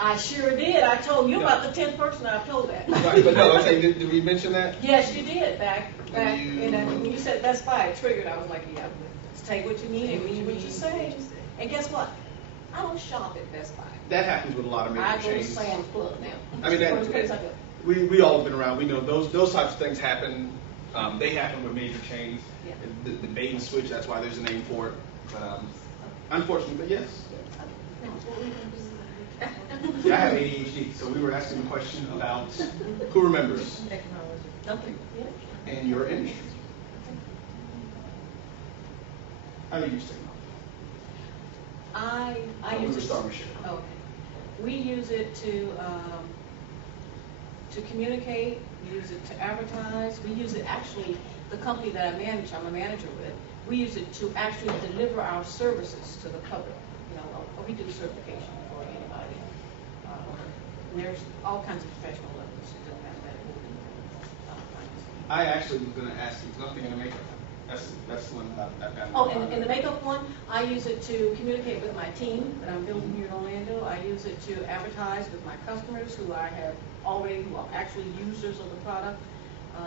I sure did. I told you about the 10th person I've told that. Right, but no, I'm saying, did we mention that? Yes, you did. Back when you said Best Buy, it triggered. I was like, yeah, just take what you need and mean what you say. And guess what? I don't shop at Best Buy. That happens with a lot of major I go to chains. Sam's Club now. I mean, First place I go. we all have been around. We know those types of things happen. They happen with major chains. Yeah. The bait and switch. That's why there's a name for it. But unfortunately, yes. Yeah, I have ADHD, so we were asking the question about who remembers Nothing. Yeah. in your industry. How do you use technology? I We use were it. starting with Sharon. Okay. We use it to communicate. We use it to advertise. We use it actually. The company that I manage, I'm a manager with. We use it to actually deliver our services to the public. We do certification for anybody. And there's all kinds of professional levels. It doesn't matter that. I actually was going to ask you, because I'm thinking of makeup. That's the one I've got. Oh, and the makeup one, I use it to communicate with my team that I'm building here in Orlando. I use it to advertise with my customers who I have already, who are actually users of the product.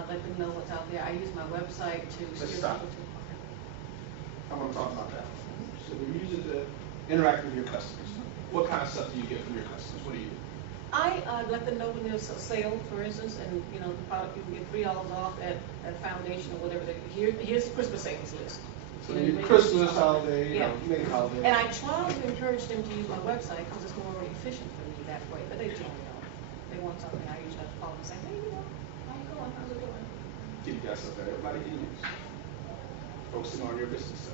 Let them know what's out there. I use my website to Let's steer stop. people to. I want to talk about that. So we use it to interact with your customers. What kind of stuff do you get from your customers? What do you do? I let them know when there's a sale, for instance, and the product you can get $3 off at Foundation or whatever. Here's the Christmas savings list. So your Christmas holiday, Yeah. May holiday. And I try to encourage them to use my website because it's more efficient for me that way. But they generally don't. They want something. I usually have to call them and say, "Hey, how you going? How's it going?" Give you guys stuff that everybody can use. focusing on your business side.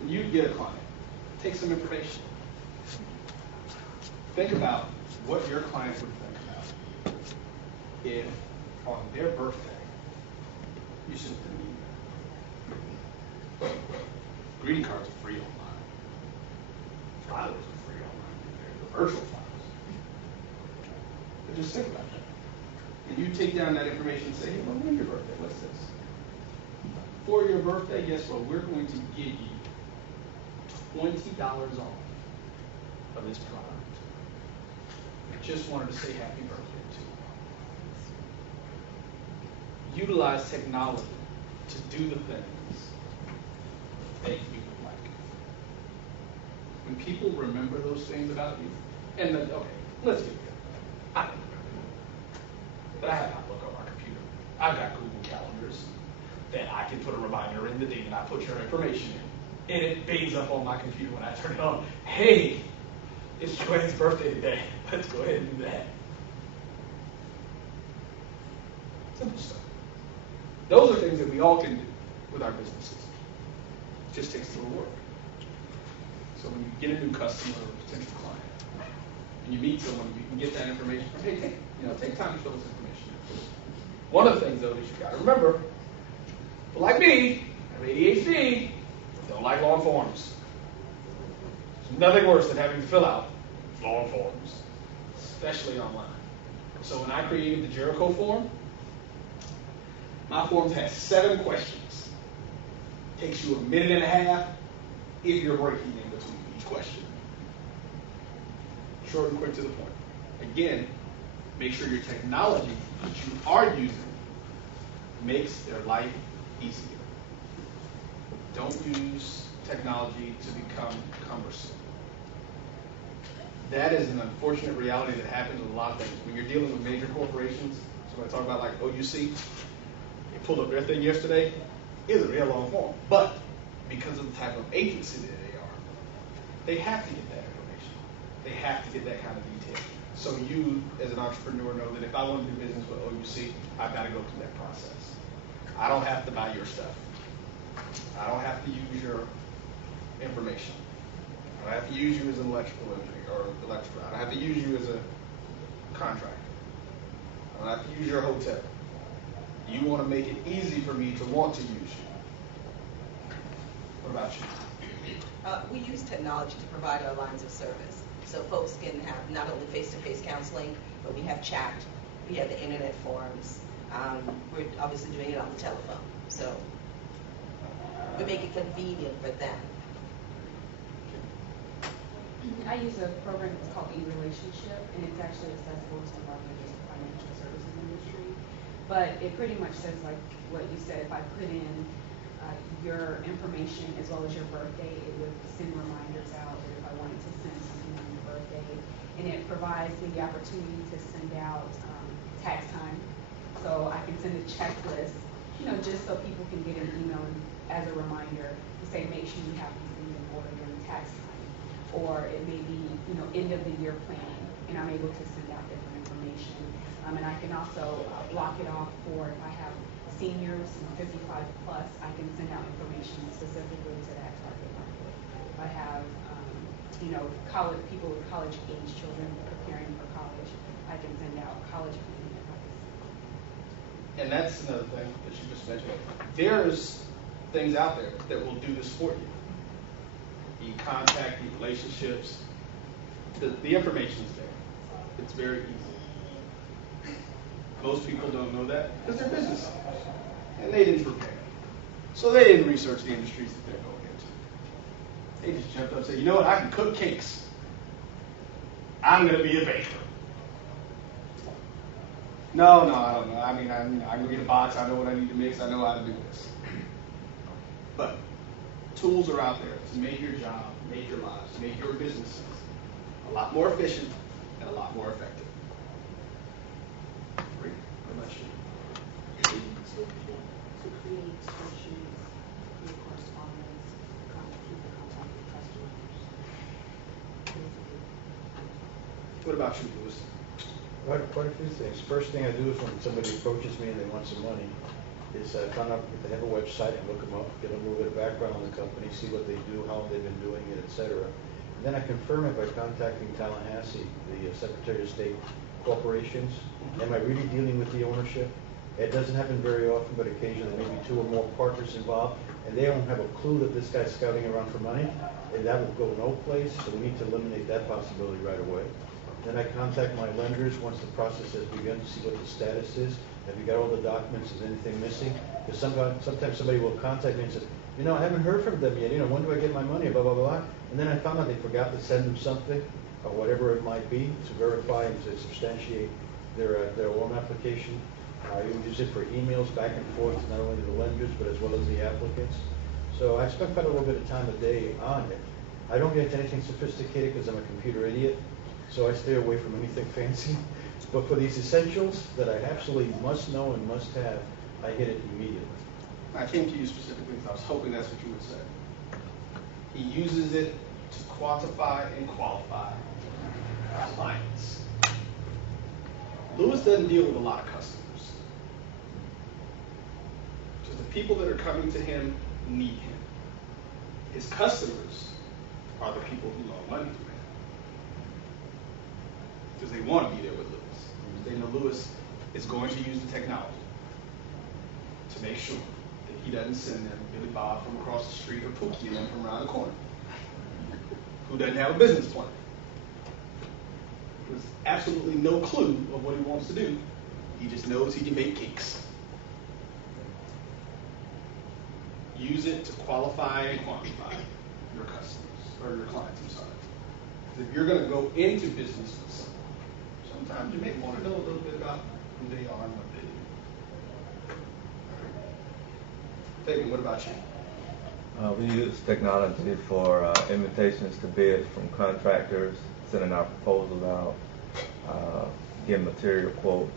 When you get a client, take some information. Think about what your clients would think about if on their birthday you sent them an email. Greeting cards are free online. Flowers are free online. They're virtual flowers. But just think about that. And you take down that information and say, hey, well, when's your birthday? What's this? For your birthday, guess what? We're going to give you $20 off of this product. I just wanted to say happy birthday to you. Utilize technology to do the things that you would like. When people remember those things about you, and then, okay, let's get real. I don't remember them. But I have Outlook on my computer. I've got Google Calendars that I can put a reminder in the day and I put your information in. And it bangs up on my computer when I turn it on. Hey, it's Joanne's birthday today. Let's go ahead and do that. Simple stuff. Those are things that we all can do with our businesses. It just takes a little work. So when you get a new customer or potential client, and you meet someone, you can get that information from, hey, take time to fill this information in. One of the things, though, that you've got to remember, people like me, I have ADHD, don't like long forms. There's nothing worse than having to fill out long forms, especially online. So when I created the Jericho form, my forms has 7 questions. Takes you a minute and a half if you're breaking in between each question. Short and quick to the point. Again, make sure your technology that you are using makes their life easier. Don't use technology to become cumbersome. That is an unfortunate reality that happens with a lot of things. When you're dealing with major corporations, so when I talk about like OUC, they pulled up their thing yesterday, it's a real long form. But because of the type of agency that they are, they have to get that information. They have to get that kind of detail. So you, as an entrepreneur, know that if I want to do business with OUC, I've got to go through that process. I don't have to buy your stuff. I don't have to use your information. I don't have to use you as an electrical engineer or electrical. I don't have to use you as a contractor. I don't have to use your hotel. You want to make it easy for me to want to use you. What about you? We use technology to provide our lines of service. So folks can have not only face-to-face counseling, but we have chat, we have the internet forums. We're obviously doing it on the telephone. So we make it convenient for them. I use a program that's called eRelationship, and it's actually accessible to our financial services industry. But it pretty much says like what you said. If I put in your information as well as your birthday, it would send reminders out that if I wanted to send something on your birthday. And it provides me the opportunity to send out tax time. So I can send a checklist, just so people can get an email as a reminder to say, make sure you have these things in order during tax time. Or it may be, end of the year planning, and I'm able to send out different information. And I can also block it off for if I have seniors, 55 plus, I can send out information specifically to that target market. If I have, college people with college age children preparing for college, I can send out college planning advice. And that's another thing that you just mentioned. There's things out there that will do this for you. The contact, the relationships, the information is there. It's very easy. Most people don't know that because they're business owners, and they didn't prepare. So they didn't research the industries that they're going into. They just jumped up and said, you know what, I can cook cakes. I'm going to be a baker. No, I don't know. I can go get a box. I know what I need to mix. I know how to do this. But tools are out there to make your job, make your lives, make your businesses a lot more efficient and a lot more effective. Great. What about you? To create spreadsheets, your correspondence, keep in contact with customers. What about you, Louis? Quite a few things. First thing I do is when somebody approaches me and they want some money, is I found out that they have a website and look them up, get a little bit of background on the company, see what they do, how they've been doing it, etc. And then I confirm it by contacting Tallahassee, the Secretary of State Corporations. Am I really dealing with the ownership? It doesn't happen very often, but occasionally maybe 2 or more partners involved, and they don't have a clue that this guy's scouting around for money, and that will go no place, so we need to eliminate that possibility right away. Then I contact my lenders once the process has begun to see what the status is. Have you got all the documents? Is anything missing? Because sometimes somebody will contact me and say, you know, I haven't heard from them yet. You know, when do I get my money? Blah, blah, blah. And then I found out they forgot to send them something, or whatever it might be, to verify and to substantiate their loan application. You use it for emails back and forth, not only to the lenders, but as well as the applicants. So I spent quite a little bit of time a day on it. I don't get into anything sophisticated because I'm a computer idiot, so I stay away from anything fancy. But for these essentials that I absolutely must know and must have, I get it immediately. I came to you specifically because I was hoping that's what you would say. He uses it to quantify and qualify clients. Lewis doesn't deal with a lot of customers. Because the people that are coming to him need him. His customers are the people who loan money to him. Because they want to be there with Lewis. They know Lewis is going to use the technology to make sure that he doesn't send them Billy Bob from across the street or Pookie and them from around the corner who doesn't have a business plan. There's absolutely no clue of what he wants to do. He just knows he can make cakes. Use it to qualify and quantify your customers, or your clients, I'm sorry. If you're going to go into business with someone, sometimes you may want to know a little bit about who they are and what they do. Fabian, what about you? We use technology for invitations to bid from contractors, sending our proposals out, getting material quotes,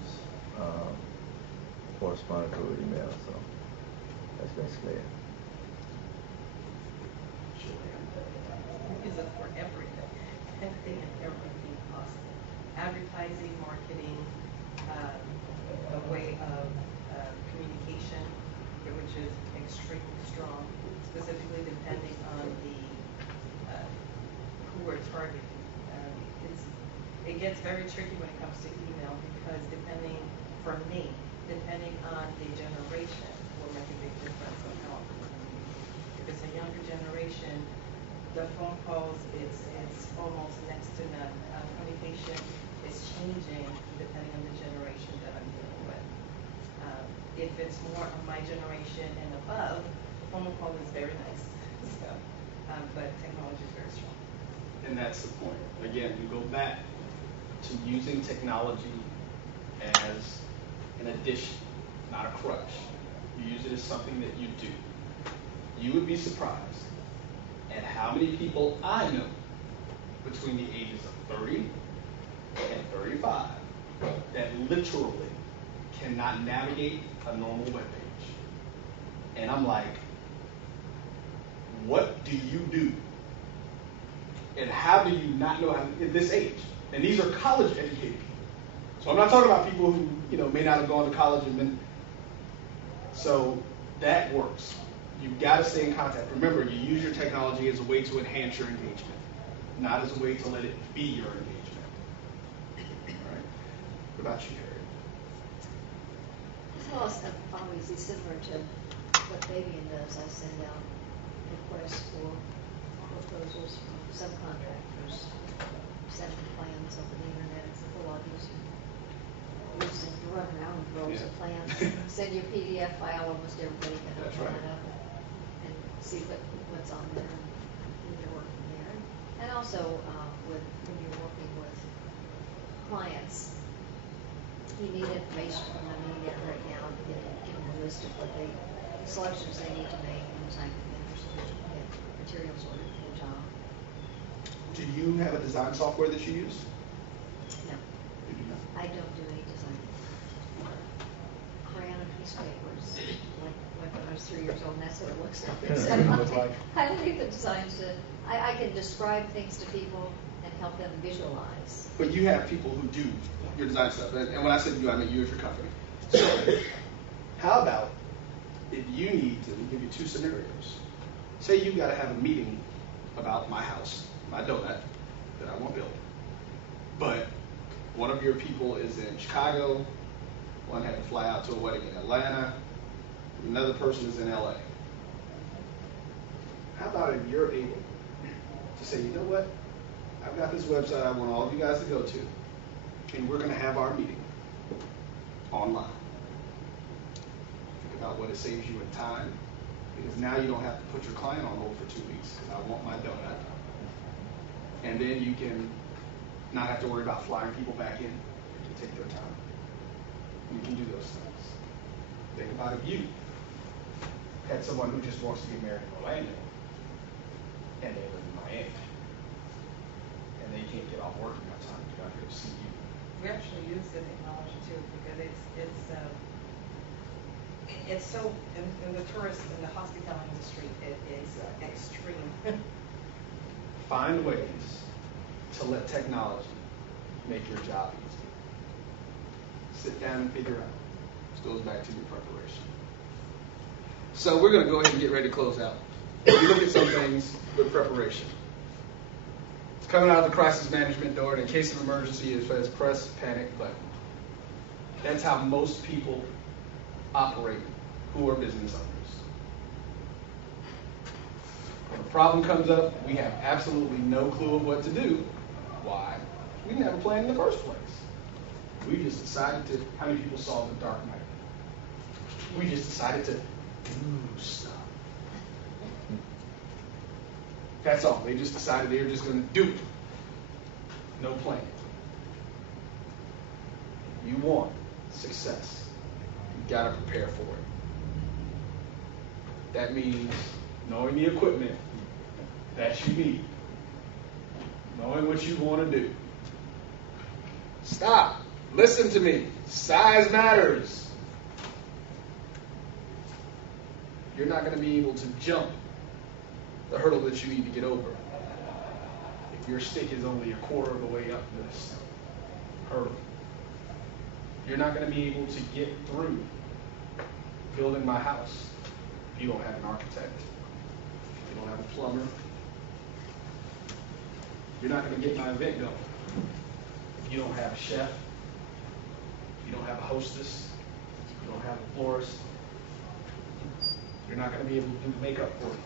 corresponding through email. So that's basically it. We use it for everything and everything possible. Advertising, marketing, a way of communication, which is extremely strong, specifically depending on the who we're targeting. It gets very tricky when it comes to email because depending on the generation will make a big difference on how it will communicate. If it's a younger generation, the phone calls it's almost next to none. Communication is changing depending on the generation that I'm dealing with. If it's more of my generation and above, the phone call is very nice. So, but technology is very strong. And that's the point. Again, you go back to using technology as an addition, not a crutch. You use it as something that you do. You would be surprised at how many people I know between the ages of 30 and 35 that literally cannot navigate a normal web page. And I'm like, what do you do? And how do you not know how to, at this age? And these are college educated people. So I'm not talking about people who, may not have gone to college and been. So that works. You've got to stay in contact. Remember, you use your technology as a way to enhance your engagement, not as a way to let it be your engagement. All right? What about you, Harriet? Well, it's obviously similar to what Fabian does. I send out requests for proposals from subcontractors, send them plans over the internet. It's a lot easier. You just have to run around with rolls of plans, send you a PDF file, almost everybody can open it up and see what's on there and who they're working there. And also, when you're working with clients, you need information from them in there right now to give them a list of what selections they need to make and the type of vendors to get materials ordered for the job. Do you have a design software that you use? No, I don't do any design. Crayon and piece of paper is like when I was 3 years old, and that's what it looks like. I leave the designs to, I can describe things to people and help them visualize. But you have people who do your design stuff. And when I said you, I mean you as your company. So how about if you need to, we'll give you two scenarios. Say you got to have a meeting about my house, my donut that I want built. But one of your people is in Chicago, one had to fly out to a wedding in Atlanta, another person is in LA. How about if you're able to say, you know what, I've got this website I want all of you guys to go to, and we're going to have our meeting online. Think about what it saves you in time, because now you don't have to put your client on hold for 2 weeks, because I want my donut. And then you can not have to worry about flying people back in to take their time. You can do those things. Think about if you had someone who just wants to get married in Orlando, and they live in Miami, and they can't get off work in that time to get out here to see you. We actually use the technology too, because it's so, in the tourist, in the hospitality industry, it is extreme. Find ways to let technology make your job easier. Sit down and figure out. This goes back to your preparation. So we're going to go ahead and get ready to close out. We look at some things with preparation. It's coming out of the crisis management door, and in case of emergency, it says press panic button. That's how most people operate who are business owners. When a problem comes up, we have absolutely no clue of what to do. Why? We didn't have a plan in the first place. We just decided to, how many people saw The Dark Knight? We just decided to do stuff. That's all. They just decided they were just going to do it. No plan. You want success. You got to prepare for it. That means knowing the equipment that you need, knowing what you want to do. Stop. Listen to me. Size matters. You're not going to be able to jump the hurdle that you need to get over if your stick is only a quarter of the way up this hurdle. You're not going to be able to get through building my house if you don't have an architect, if you don't have a plumber. You're not going to get my event going if you don't have a chef, if you don't have a hostess, if you don't have a florist. You're not going to be able to do makeup for you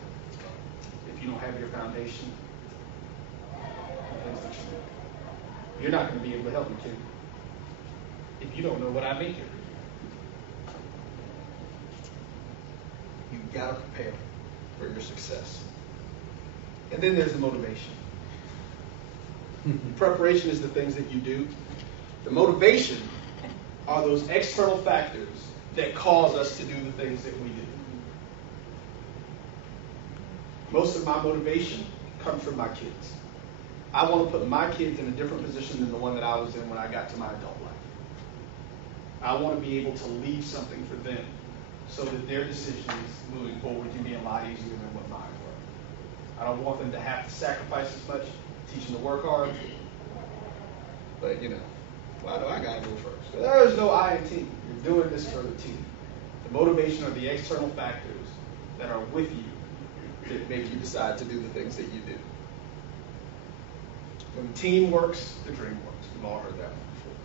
if you don't have your foundation. Things that you do. You're not going to be able to help me, kid, if you don't know what I make every day. You've got to prepare for your success. And then there's the motivation. Preparation is the things that you do. The motivation are those external factors that cause us to do the things that we do. Most of my motivation comes from my kids. I want to put my kids in a different position than the one that I was in when I got to my adult life. I want to be able to leave something for them so that their decisions moving forward can be a lot easier than what mine were. I don't want them to have to sacrifice as much, teach them to work hard. But, why do I got to go first? There's no I in team. You're doing this for the team. The motivation are the external factors that are with you that make you decide to do the things that you do. When the team works, the dream works. We've all heard that one before.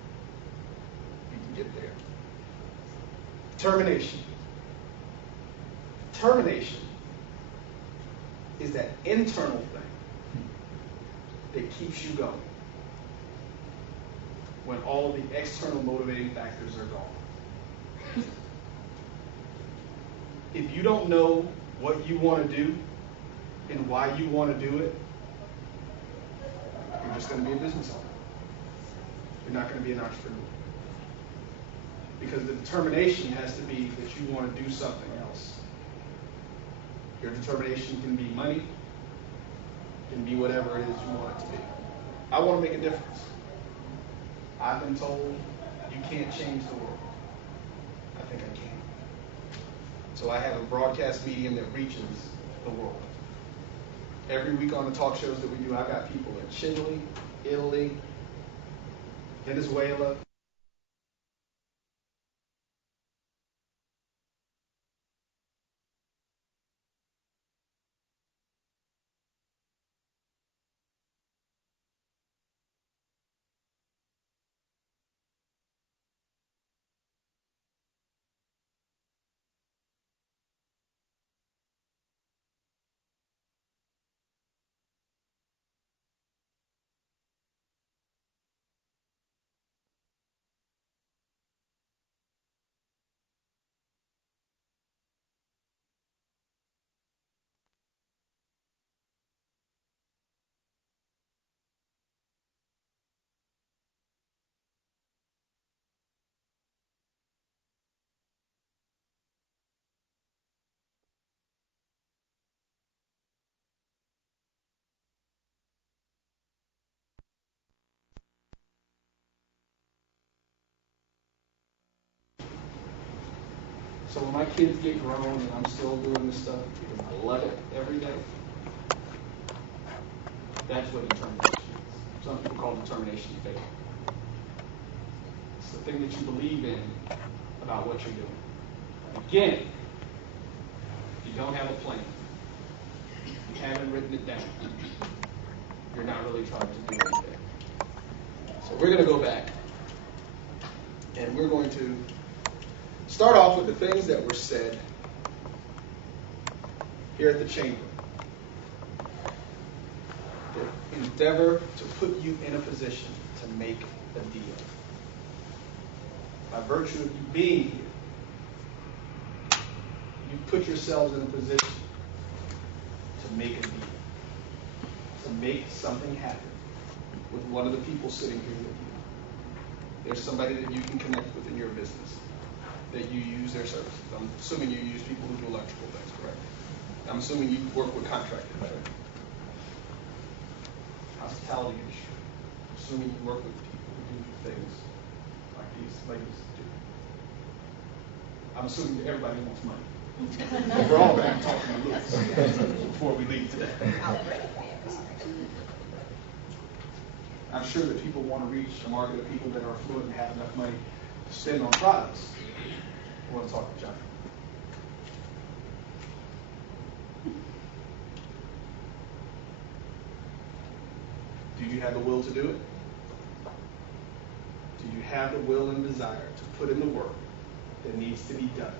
You can get there. Determination. Determination is that internal thing that keeps you going when all of the external motivating factors are gone. If you don't know what you want to do and why you want to do it, you're just going to be a business owner. You're not going to be an entrepreneur. Because the determination has to be that you want to do something else. Your determination can be money, can be whatever it is you want it to be. I want to make a difference. I've been told you can't change the world. I think I can. So I have a broadcast medium that reaches the world. Every week on the talk shows that we do, I've got people in Chile, Italy, Venezuela, So when my kids get grown and I'm still doing this stuff because I love it every day, that's what determination is. Some people call determination faith. It's the thing that you believe in about what you're doing. Again, if you don't have a plan, you haven't written it down, you're not really trying to do anything. So we're going to go back, and we're going to start off with the things that were said here at the chamber. The endeavor to put you in a position to make a deal. By virtue of you being here, you put yourselves in a position to make a deal, to make something happen with one of the people sitting here with you. There's somebody that you can connect with in your business, that you use their services. I'm assuming you use people who do electrical things, correct? I'm assuming you work with contractors, right? Hospitality industry. I'm assuming you work with people who do things like these ladies do. I'm assuming that everybody wants money. We're all going to be talking to Lewis before we leave today. I'm sure that people want to reach a market of people that are affluent and have enough money to spend on products. I want to talk to John. Do you have the will to do it? Do you have the will and desire to put in the work that needs to be done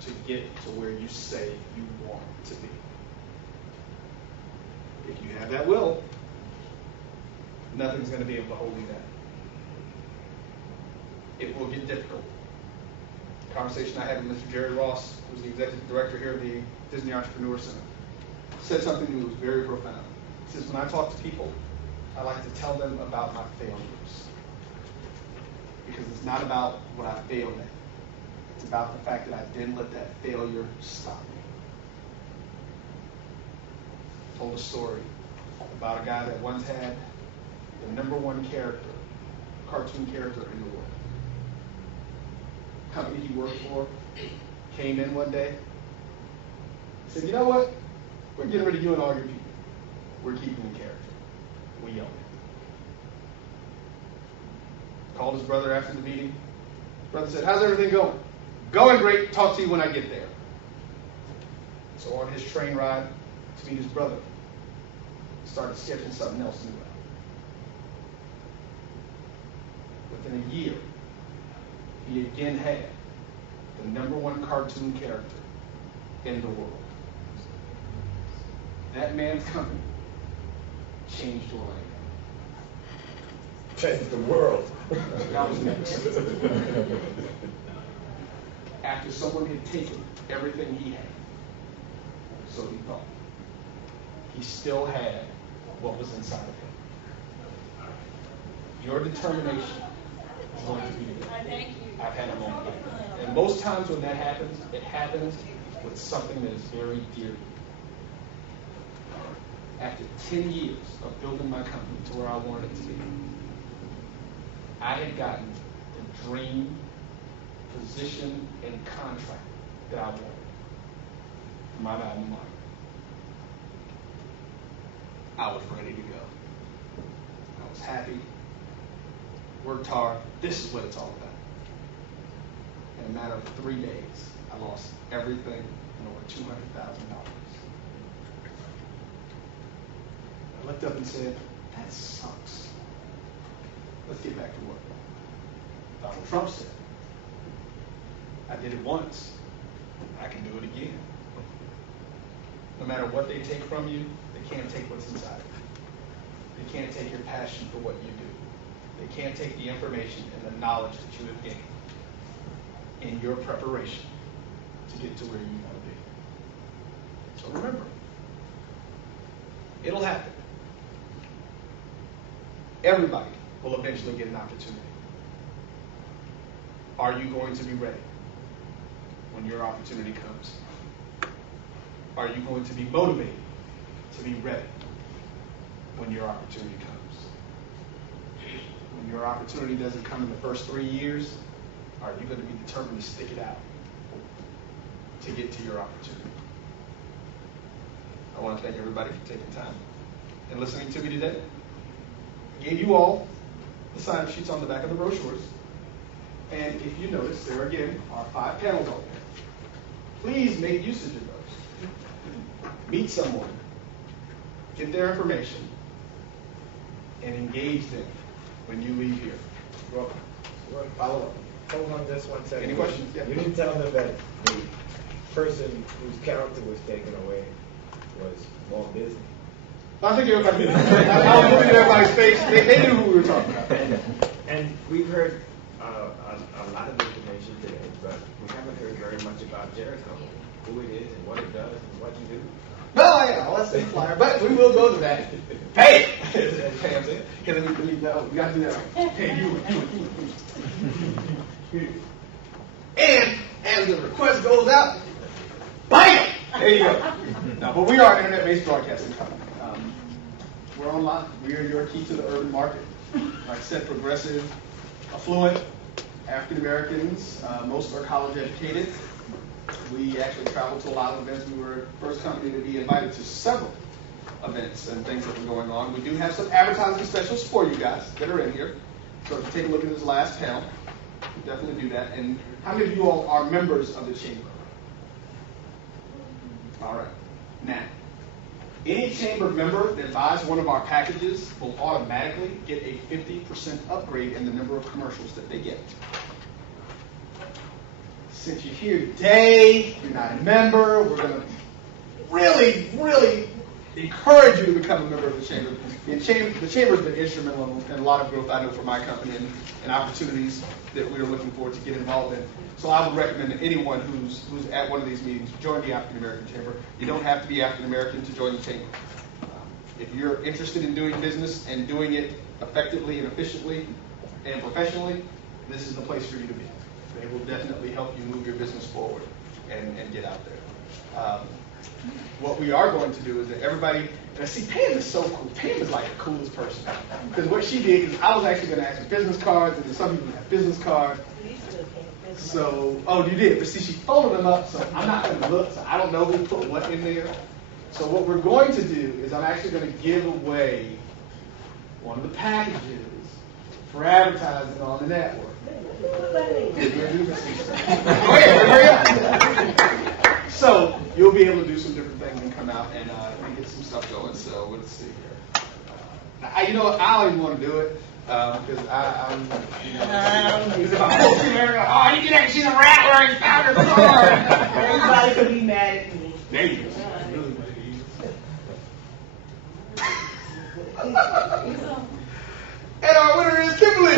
to get to where you say you want to be? If you have that will, nothing's going to be able to hold you down. It will get difficult. The conversation I had with Mr. Jerry Ross, who's the executive director here at the Disney Entrepreneur Center, said something that was very profound. He says, when I talk to people, I like to tell them about my failures. Because it's not about what I failed at. It's about the fact that I didn't let that failure stop me. I told a story about a guy that once had the #1 character, cartoon character in the world. Company he worked for came in one day, said, you know what? We're getting rid of you and all your people. We're keeping the character. We own it. Called his brother after the meeting. His brother said, how's everything going? Going great. Talk to you when I get there. So on his train ride to meet his brother, he started sketching something else new out. Within a year, he again had the #1 cartoon character in the world. That man's company changed Orlando. Changed the world. That was next. After someone had taken everything he had, so he thought, he still had what was inside of him. Your determination is going to be there. I've had a moment like that. And most times when that happens, it happens with something that is very dear to you. After 10 years of building my company to where I wanted it to be, I had gotten the dream, position, and contract that I wanted from my alma mater. I was ready to go. I was happy, worked hard. This is what it's all about. In a matter of 3 days, I lost everything and over $200,000. I looked up and said, that sucks. Let's get back to work. Donald Trump said, I did it once. I can do it again. No matter what they take from you, they can't take what's inside of you. They can't take your passion for what you do. They can't take the information and the knowledge that you have gained in your preparation to get to where you want to be. So remember, it'll happen. Everybody will eventually get an opportunity. Are you going to be ready when your opportunity comes? Are you going to be motivated to be ready when your opportunity comes? When your opportunity doesn't come in the first 3 years, are you going to be determined to stick it out to get to your opportunity. I want to thank everybody for taking time and listening to me today. I gave you all the sign-up sheets on the back of the brochures. And if you notice, there again are 5 panels on there. Please make usage of those. Meet someone, get their information, and engage them when you leave here. Well, Follow up. hold on just one second. Any questions? Yeah. You didn't tell them that the person whose character was taken away was Walt Disney. I think everybody did. I was looking at everybody's face. They knew who we were talking about. And we've heard a lot of information today, but we haven't heard very much about Jericho, who it is and what it does and what you do. No, yeah, well, that's the flyer, but we will go to that. Hey! As Pam said. Hey, let me no, we got to do that. Hey, you. And as the request goes out, bam! There you go. No, but we are an internet-based broadcasting company. We're online. We are your key to the urban market. Like I said, progressive, affluent, African Americans. Most are college educated. We actually travel to a lot of events. We were the first company to be invited to several events and things that were going on. We do have some advertising specials for you guys that are in here. So if you take a look at this last panel, definitely do that. And how many of you all are members of the chamber? All right. Now, any chamber member that buys one of our packages will automatically get a 50% upgrade in the number of commercials that they get. Since you're here today, you're not a member, we're going to really, really encourage you to become a member of the chamber. The chamber has been instrumental in a lot of growth, I know, for my company and opportunities that we are looking forward to get involved in. So I would recommend that anyone who's at one of these meetings join the African American Chamber. You don't have to be African American to join the chamber. If you're interested in doing business and doing it effectively and efficiently and professionally, this is the place for you to be. They will definitely help you move your business forward and get out there. What we are going to do is that everybody, and see, Pam is so cool. Pam is like the coolest person. Because what she did is I was actually going to ask for business cards, and then some people have business cards. So, oh, you did. But see, she folded them up, so I'm not going to look. So I don't know who put what in there. So what we're going to do is I'm actually going to give away one of the packages for advertising on the network. So you'll be able to do some different things and come out and get some stuff going. So let's see here. You know what? I don't even want to do it because I'm, you know, because if I post it, they're going, oh, you can actually see the rat where he found her car. Everybody could be mad at me. There you go. And our winner is Kimberly.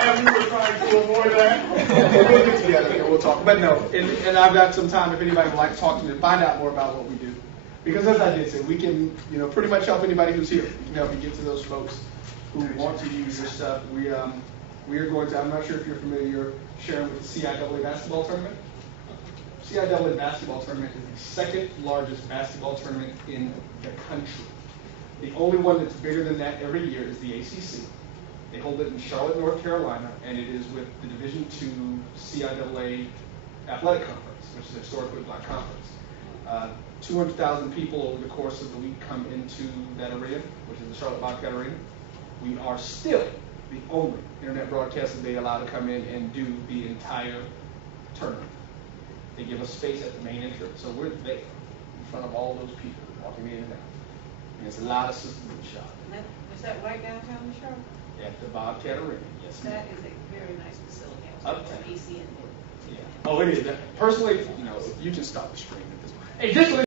And we were trying to avoid that. We'll get together and we'll talk. But no, and I've got some time if anybody would like to talk to me and find out more about what we do. Because as I did say, we can, you know, pretty much help anybody who's here. We can help you get to those folks who want to use your stuff. We are going to, I'm not sure if you're familiar, Sharon, with the CIAA basketball tournament. CIAA basketball tournament is the second largest basketball tournament in the country. The only one that's bigger than that every year is the ACC. They hold it in Charlotte, North Carolina, and it is with the Division II CIAA Athletic Conference, which is a historically black conference. 200,000 people over the course of the week come into that arena, which is the Charlotte Bobcat Arena. We are still the only internet broadcast that they allow to come in and do the entire tournament. They give us space at the main entrance, so we're there in front of all those people walking in and out. And there's a lot of systems in the shop. Is that right downtown in Charlotte? At the Bobcat Arena, yes. That is a very nice facility. I was Okay. AC and Yeah. Oh, it is. Personally, you know, you can stop the stream at this point. Hey, just